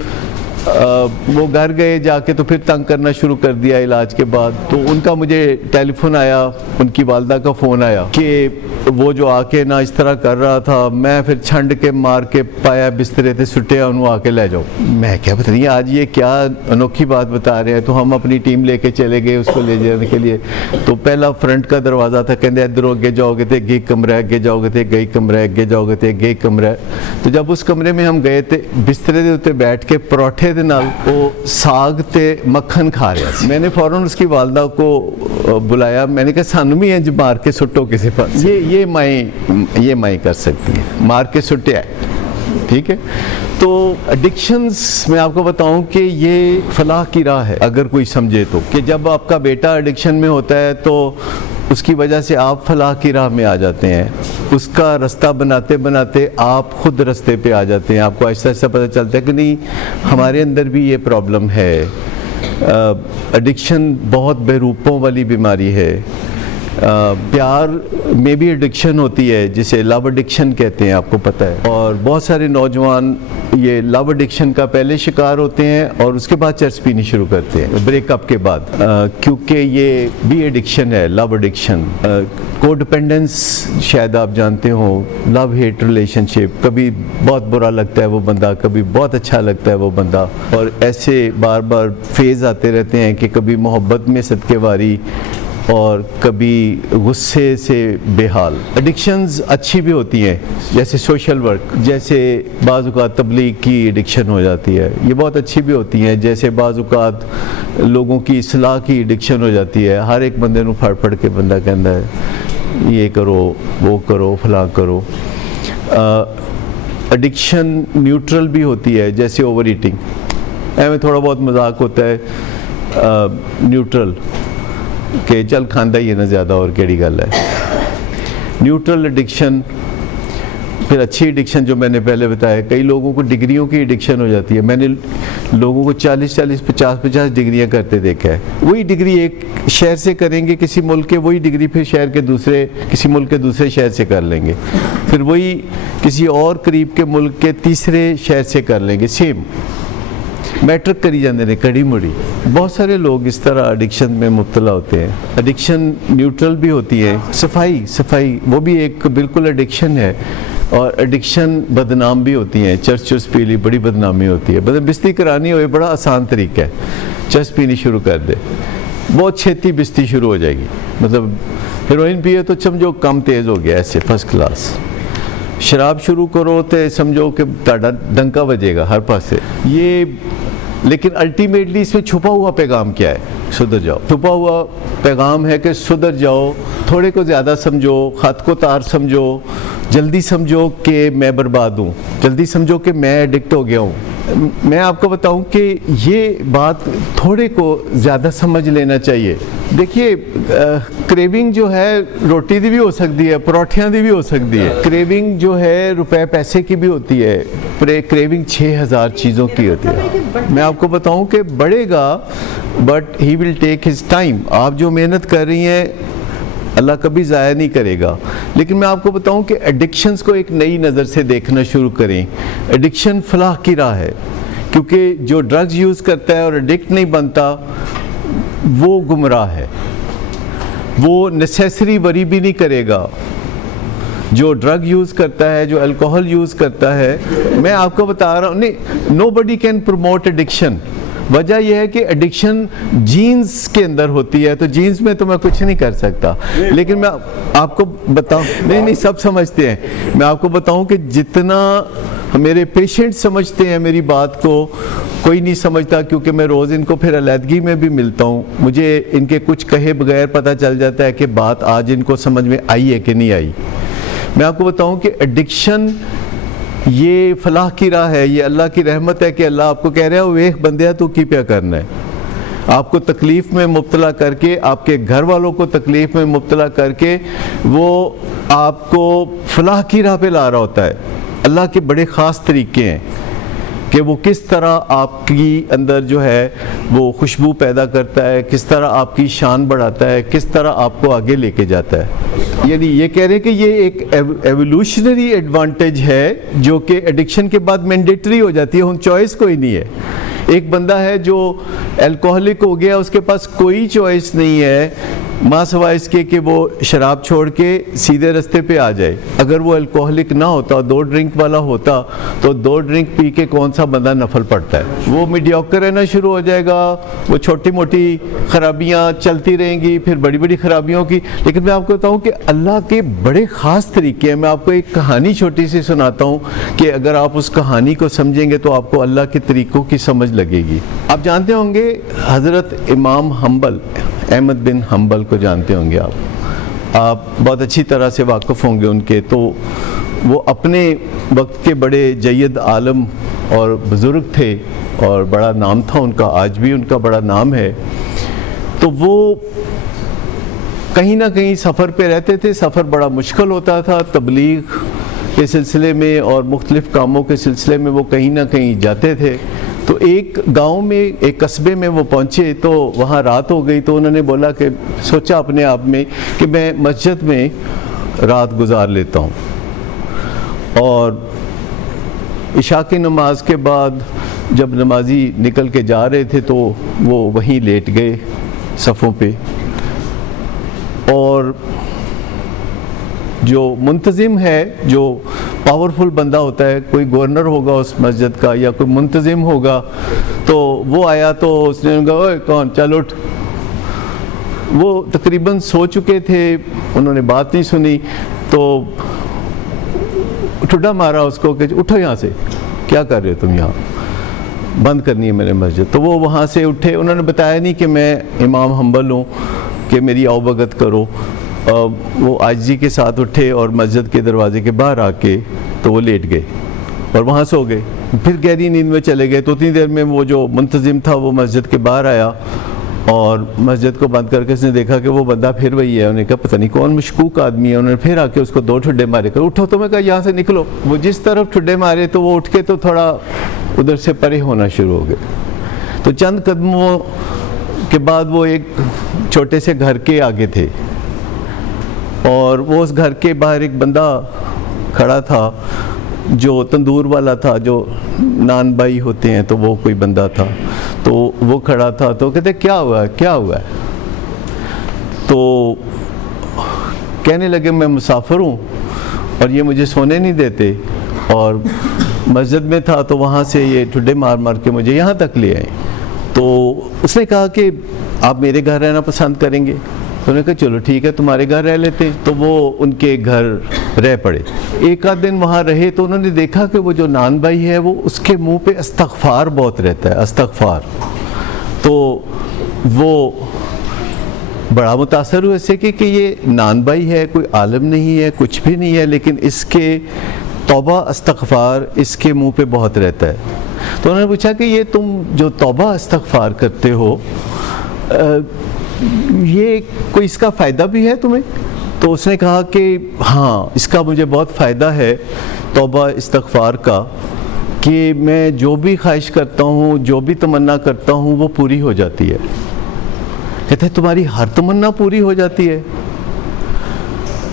वो घर गए जाके, तो फिर तंग करना शुरू कर दिया इलाज के बाद। तो उनका मुझे टेलीफोन आया, उनकी वालदा का फ़ोन आया कि वो जो आके ना इस तरह कर रहा था, मैं फिर छंड के मार के पाया बिस्तरे थे सुटे, उन्होंने आके ले जाओ। मैं क्या पता नहीं आज ये क्या अनोखी बात बता रहे हैं। तो हम अपनी टीम लेके चले गए उसको ले जाने के लिए। तो पहला फ्रंट का दरवाज़ा था, कहते इधर अगे जाओगे तो गई कमरा, अगे जाओगे तो गई कमरा, अगे जाओगे तो गई कमरा। तो जब उस कमरे में हम गए तो बिस्तरे के उत्ते बैठ के परोठे दे नाल वो साग ते मक्खन खा रहा था। मैंने फ़ौरन उसकी वालदा को बुलाया, मैंने कहा सानू भी इंज मार के सुट्टो किसी पास। ये माई कर सकती है, मार के सुट्टिया है, ठीक है। तो एडिक्शंस मैं आपको बताऊं कि ये फलाह की राह है अगर कोई समझे तो, कि जब आपका बेटा एडिक्शन में होता है तो उसकी वजह से आप फलाह की राह में आ जाते हैं। उसका रास्ता बनाते बनाते आप खुद रास्ते पे आ जाते हैं। आपको ऐसा ऐसा पता चलता है कि नहीं हमारे अंदर भी ये प्रॉब्लम है। एडिक्शन बहुत बेरूपों वाली बीमारी है। प्यार में भी एडिक्शन होती है, जिसे लव एडिक्शन कहते हैं, आपको पता है। और बहुत सारे नौजवान ये लव एडिक्शन का पहले शिकार होते हैं और उसके बाद चर्च पीनी शुरू करते हैं ब्रेकअप के बाद, क्योंकि ये भी एडिक्शन है, लव एडिक्शन। कोडिपेंडेंस शायद आप जानते हो, लव हेट रिलेशनशिप। कभी बहुत बुरा लगता है वो बंदा, कभी बहुत अच्छा लगता है वो बंदा, और ऐसे बार बार फेज़ आते रहते हैं कि कभी मोहब्बत में सदकेवारी और कभी गुस्से से बेहाल। एडिक्शंस अच्छी भी होती हैं, जैसे सोशल वर्क, जैसे बाज़ औक़ात तबलीग की एडिक्शन हो जाती है, ये बहुत अच्छी भी होती हैं। जैसे बाज़ औक़ात लोगों की इस्लाह की एडिक्शन हो जाती है। हर एक बंदे को फड़ फड़ के बंदा कहता है ये करो, वो करो, फलां करो। एडिक्शन न्यूट्रल भी होती है, जैसे ओवर ईटिंग, ऐमें थोड़ा बहुत मजाक होता है। न्यूट्रल कि चल खांदा ही है ना ज़्यादा, और केड़ी गल है। Neutral addiction. फिर अच्छी एडिक्शन जो मैंने पहले बताया, कई लोगों को डिग्रियों की एडिक्शन हो जाती है। मैंने लोगों को 40-40, 50-50 डिग्रियां करते देखा है। वही डिग्री एक शहर से करेंगे किसी मुल्क के, वही डिग्री फिर शहर के दूसरे, किसी मुल्क के दूसरे शहर से कर लेंगे, फिर वही किसी और करीब के मुल्क के तीसरे शहर से कर लेंगे। सेम मैट्रिक करी जाते हैं कड़ी मुड़ी। बहुत सारे लोग इस तरह एडिक्शन में मुब्तला होते हैं। एडिक्शन न्यूट्रल भी होती है। सफाई वो भी एक बिल्कुल एडिक्शन है। और एडिक्शन बदनाम भी होती हैं। चर्च पी ली, बड़ी बदनामी होती है। मतलब बिस्ती करानी हो, बड़ा आसान तरीका है, चर्च पीनी शुरू कर दे, बहुत छेती बिस्ती शुरू हो जाएगी। मतलब हेरोइन पिए तो समझो कम तेज़ हो गया, ऐसे फर्स्ट क्लास। शराब शुरू करो तो समझो कि ताड़ा डंका बजेगा हर पासे। ये लेकिन अल्टीमेटली इसमें छुपा हुआ पैगाम क्या है? सुधर जाओ। छुपा हुआ पैगाम है कि सुधर जाओ, थोड़े को ज़्यादा समझो, ख़त को तार समझो, जल्दी समझो कि मैं बर्बाद हूँ, जल्दी समझो कि मैं एडिक्ट हो गया हूँ। मैं आपको बताऊं कि ये बात थोड़े को ज़्यादा समझ लेना चाहिए। देखिए क्रेविंग जो है रोटी दी भी हो सकती है, परोठियाँ दी भी हो सकती है। क्रेविंग जो है रुपए पैसे की भी होती है। क्रेविंग 6000 चीज़ों की होती है। मैं आपको बताऊं कि बढ़ेगा, but he will take his time. आप जो मेहनत कर रही हैं अल्लाह कभी ज़ाया नहीं करेगा। लेकिन मैं आपको बताऊं कि एडिक्शंस को एक नई नज़र से देखना शुरू करें। एडिक्शन फलाह की राह है। क्योंकि जो ड्रग्स यूज़ करता है और एडिक्ट नहीं बनता वो गुमराह है, वो नेसेसरी वरी भी नहीं करेगा। जो ड्रग यूज़ करता है, जो अल्कोहल यूज़ करता है, मैं आपको बता रहा हूँ, नहीं, नोबडी कैन प्रमोट एडिक्शन। वजह यह है कि एडिक्शन जीन्स के अंदर होती है, तो जीन्स में तो मैं कुछ नहीं कर सकता। लेकिन मैं आपको बताऊं, नहीं सब समझते हैं, मैं आपको बताऊं कि जितना मेरे पेशेंट समझते हैं मेरी बात को, कोई नहीं समझता, क्योंकि मैं रोज़ इनको फिर अलहदगी में भी मिलता हूँ। मुझे इनके कुछ कहे बगैर पता चल जाता है कि बात आज इनको समझ में आई है कि नहीं आई। मैं आपको बताऊं कि एडिक्शन ये फलाह की राह है, ये अल्लाह की रहमत है कि अल्लाह आपको कह रहा है, वो एक बंदे तू की क्या करना है, आपको तकलीफ़ में मुब्तला करके, आपके घर वालों को तकलीफ़ में मुब्तला करके वो आपको फलाह की राह पे ला रहा होता है। अल्लाह के बड़े ख़ास तरीके हैं कि वो किस तरह आपकी अंदर जो है वो खुशबू पैदा करता है, किस तरह आपकी शान बढ़ाता है, किस तरह आपको आगे लेके जाता है। यानी ये कह रहे हैं कि ये एक एवोल्यूशनरी एडवांटेज है जो कि एडिक्शन के बाद मैंडेटरी हो जाती है, उन चॉइस कोई नहीं है। एक बंदा है जो अल्कोहलिक हो गया, उसके पास कोई चॉइस नहीं है माँ सिवाय इसके कि वो शराब छोड़ के सीधे रास्ते पे आ जाए। अगर वो अल्कोहलिक ना होता, 2 ड्रिंक वाला होता, तो 2 ड्रिंक पी के कौन सा बंदा नफल पड़ता है, वो मीडियोकर रहना शुरू हो जाएगा, वो छोटी मोटी खराबियाँ चलती रहेंगी, फिर बड़ी बड़ी खराबियों की। लेकिन मैं आपको बताऊँ कि अल्लाह के बड़े ख़ास तरीके हैं। मैं आपको एक कहानी छोटी सी सुनाता हूँ कि अगर आप उस कहानी को समझेंगे तो आपको अल्लाह के तरीक़ों की समझ लगेगी। आप जानते होंगे हज़रत इमाम हम्बल, अहमद बिन हम्बल को जानते होंगे आप बहुत अच्छी तरह से वाकिफ़ होंगे उनके। तो वो अपने वक्त के बड़े जय्यद आलम और बुज़ुर्ग थे और बड़ा नाम था उनका, आज भी उनका बड़ा नाम है। तो वो कहीं ना कहीं सफ़र पे रहते थे, सफ़र बड़ा मुश्किल होता था, तबलीग के सिलसिले में और मुख्तलिफ़ कामों के सिलसिले में वो कहीं ना कहीं जाते थे। तो एक गांव में, एक कस्बे में वो पहुँचे, तो वहाँ रात हो गई। तो उन्होंने बोला कि सोचा अपने आप में कि मैं मस्जिद में रात गुजार लेता हूँ। और इशा की नमाज के बाद जब नमाजी निकल के जा रहे थे तो वो वहीं लेट गए सफ़ों पे। और जो मुंतज़िम है, जो पावरफुल बंदा होता है, कोई गवर्नर होगा उस मस्जिद का या कोई मुंतज़िम होगा, तो वो आया तो उसने कहा, ओए कौन, चल उठ। वो तकरीबन सो चुके थे, उन्होंने बात नहीं सुनी, तो ठुड्डा मारा उसको कि उठो यहाँ से, क्या कर रहे हो तुम यहाँ, बंद करनी है मैंने मस्जिद। तो वो वहाँ से उठे, उन्होंने बताया नहीं कि मैं इमाम हम्बल हूँ कि मेरी आवभगत करो। वो आजिज़ी के साथ उठे और मस्जिद के दरवाजे के बाहर आके तो वो लेट गए और वहाँ सो गए। फिर गहरी नींद में चले गए। तो उतनी देर में वो जो मुंतज़िम था वो मस्जिद के बाहर आया और मस्जिद को बंद करके उसने देखा कि वो बंदा फिर वही है। उन्होंने कहा पता नहीं कौन मशकूक आदमी है। उन्होंने फिर आके उसको 2 ठुड्डे मारे, कर उठो। तो मैं कहा यहाँ से निकलो। वो जिस तरफ ठुड्डे मारे तो वो उठ के तो थोड़ा उधर से परे होना शुरू हो गए। तो चंद कदमों के बाद वो एक छोटे से घर के आगे थे और वो उस घर के बाहर एक बंदा खड़ा था जो तंदूर वाला था, जो नान भाई होते हैं, तो वो कोई बंदा था। तो वो खड़ा था, तो कहते क्या हुआ है, क्या हुआ है? तो कहने लगे मैं मुसाफिर हूँ और ये मुझे सोने नहीं देते, और मस्जिद में था तो वहाँ से ये ठुड्डे मार मार के मुझे यहाँ तक ले आए। तो उसने कहा कि आप मेरे घर रहना पसंद करेंगे? तो उन्होंने कहा चलो ठीक है, तुम्हारे घर रह लेते हैं। तो वो उनके घर रह पड़े। एक आध दिन वहाँ रहे तो उन्होंने देखा कि वो जो नान भाई है वो उसके मुंह पे इस्तग़फ़ार बहुत रहता है, इस्तग़फ़ार। तो वो बड़ा मुतासर हुए इससे कि ये नान भाई है, कोई आलिम नहीं है, कुछ भी नहीं है, लेकिन इसके तौबा इस्तग़फ़ार इसके मुंह पे बहुत रहता है। तो उन्होंने पूछा कि ये तुम जो तौबा इस्तग़फ़ार करते हो, ये कोई इसका फ़ायदा भी है तुम्हें? तो उसने कहा कि हाँ, इसका मुझे बहुत फ़ायदा है तौबा इस्तग़फ़ार का, कि मैं जो भी ख्वाहिश करता हूँ, जो भी तमन्ना करता हूँ वो पूरी हो जाती है। कहते हैं तुम्हारी हर तमन्ना पूरी हो जाती है?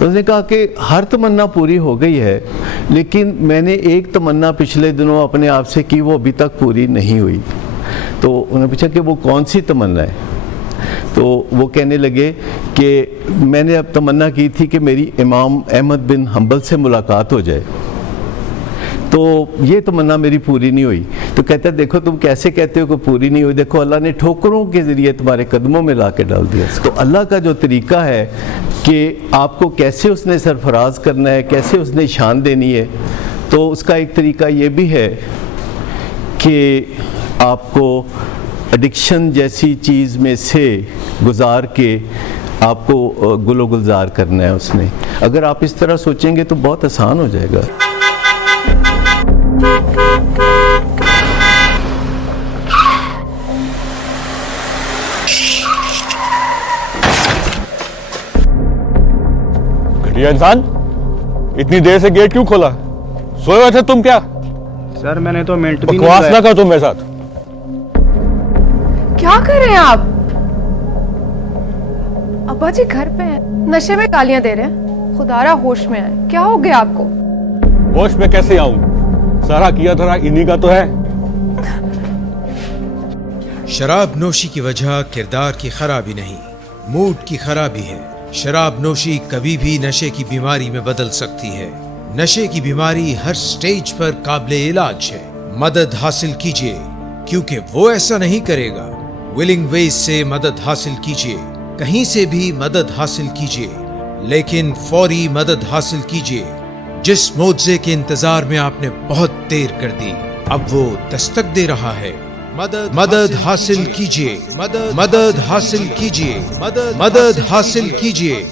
उसने कहा कि हर तमन्ना पूरी हो गई है, लेकिन मैंने एक तमन्ना पिछले दिनों अपने आप से की, वो अभी तक पूरी नहीं हुई। तो उन्होंने पूछा कि वो कौन सी तमन्ना है? तो वो कहने लगे कि मैंने अब तमन्ना की थी कि मेरी इमाम अहमद बिन हम्बल से मुलाकात हो जाए, तो ये तमन्ना मेरी पूरी नहीं हुई। तो कहता है देखो तुम कैसे कहते हो कि पूरी नहीं हुई, देखो अल्लाह ने ठोकरों के ज़रिए तुम्हारे कदमों में ला के डाल दिया। तो अल्लाह का जो तरीका है कि आपको कैसे उसने सरफराज करना है, कैसे उसने शान देनी है, तो उसका एक तरीका ये भी है कि आपको एडिक्शन जैसी चीज़ में से गुजार के आपको गुलो गुलजार करना है उसने। अगर आप इस तरह सोचेंगे तो बहुत आसान हो जाएगा। घटिया इंसान, इतनी देर से गेट क्यों खोला? सोए हुए थे तुम क्या? सर मैंने तो मिनट भी बकवास नहीं ना करो तुम मेरे साथ। क्या कर रहे हैं आप? अब्बा जी घर पे हैं, नशे में गालियां दे रहे हैं। खुदारा होश में आए, क्या हो गया आपको? होश में कैसे आऊं? सारा किया धरा इन्हीं का तो है। शराब नोशी की वजह किरदार की खराबी नहीं, मूड की खराबी है। शराब नोशी कभी भी नशे की बीमारी में बदल सकती है। नशे की बीमारी हर स्टेज पर काबिले इलाज है। मदद हासिल कीजिए, क्योंकि वो ऐसा नहीं करेगा। विलिंग वेज से मदद हासिल कीजिए, कहीं से भी मदद हासिल कीजिए, लेकिन फौरी मदद हासिल कीजिए। जिस मुआवजे के इंतजार में आपने बहुत देर कर दी, अब वो दस्तक दे रहा है। मदद हासिल कीजिए, मदद हासिल कीजिए, मदद हासिल कीजिए।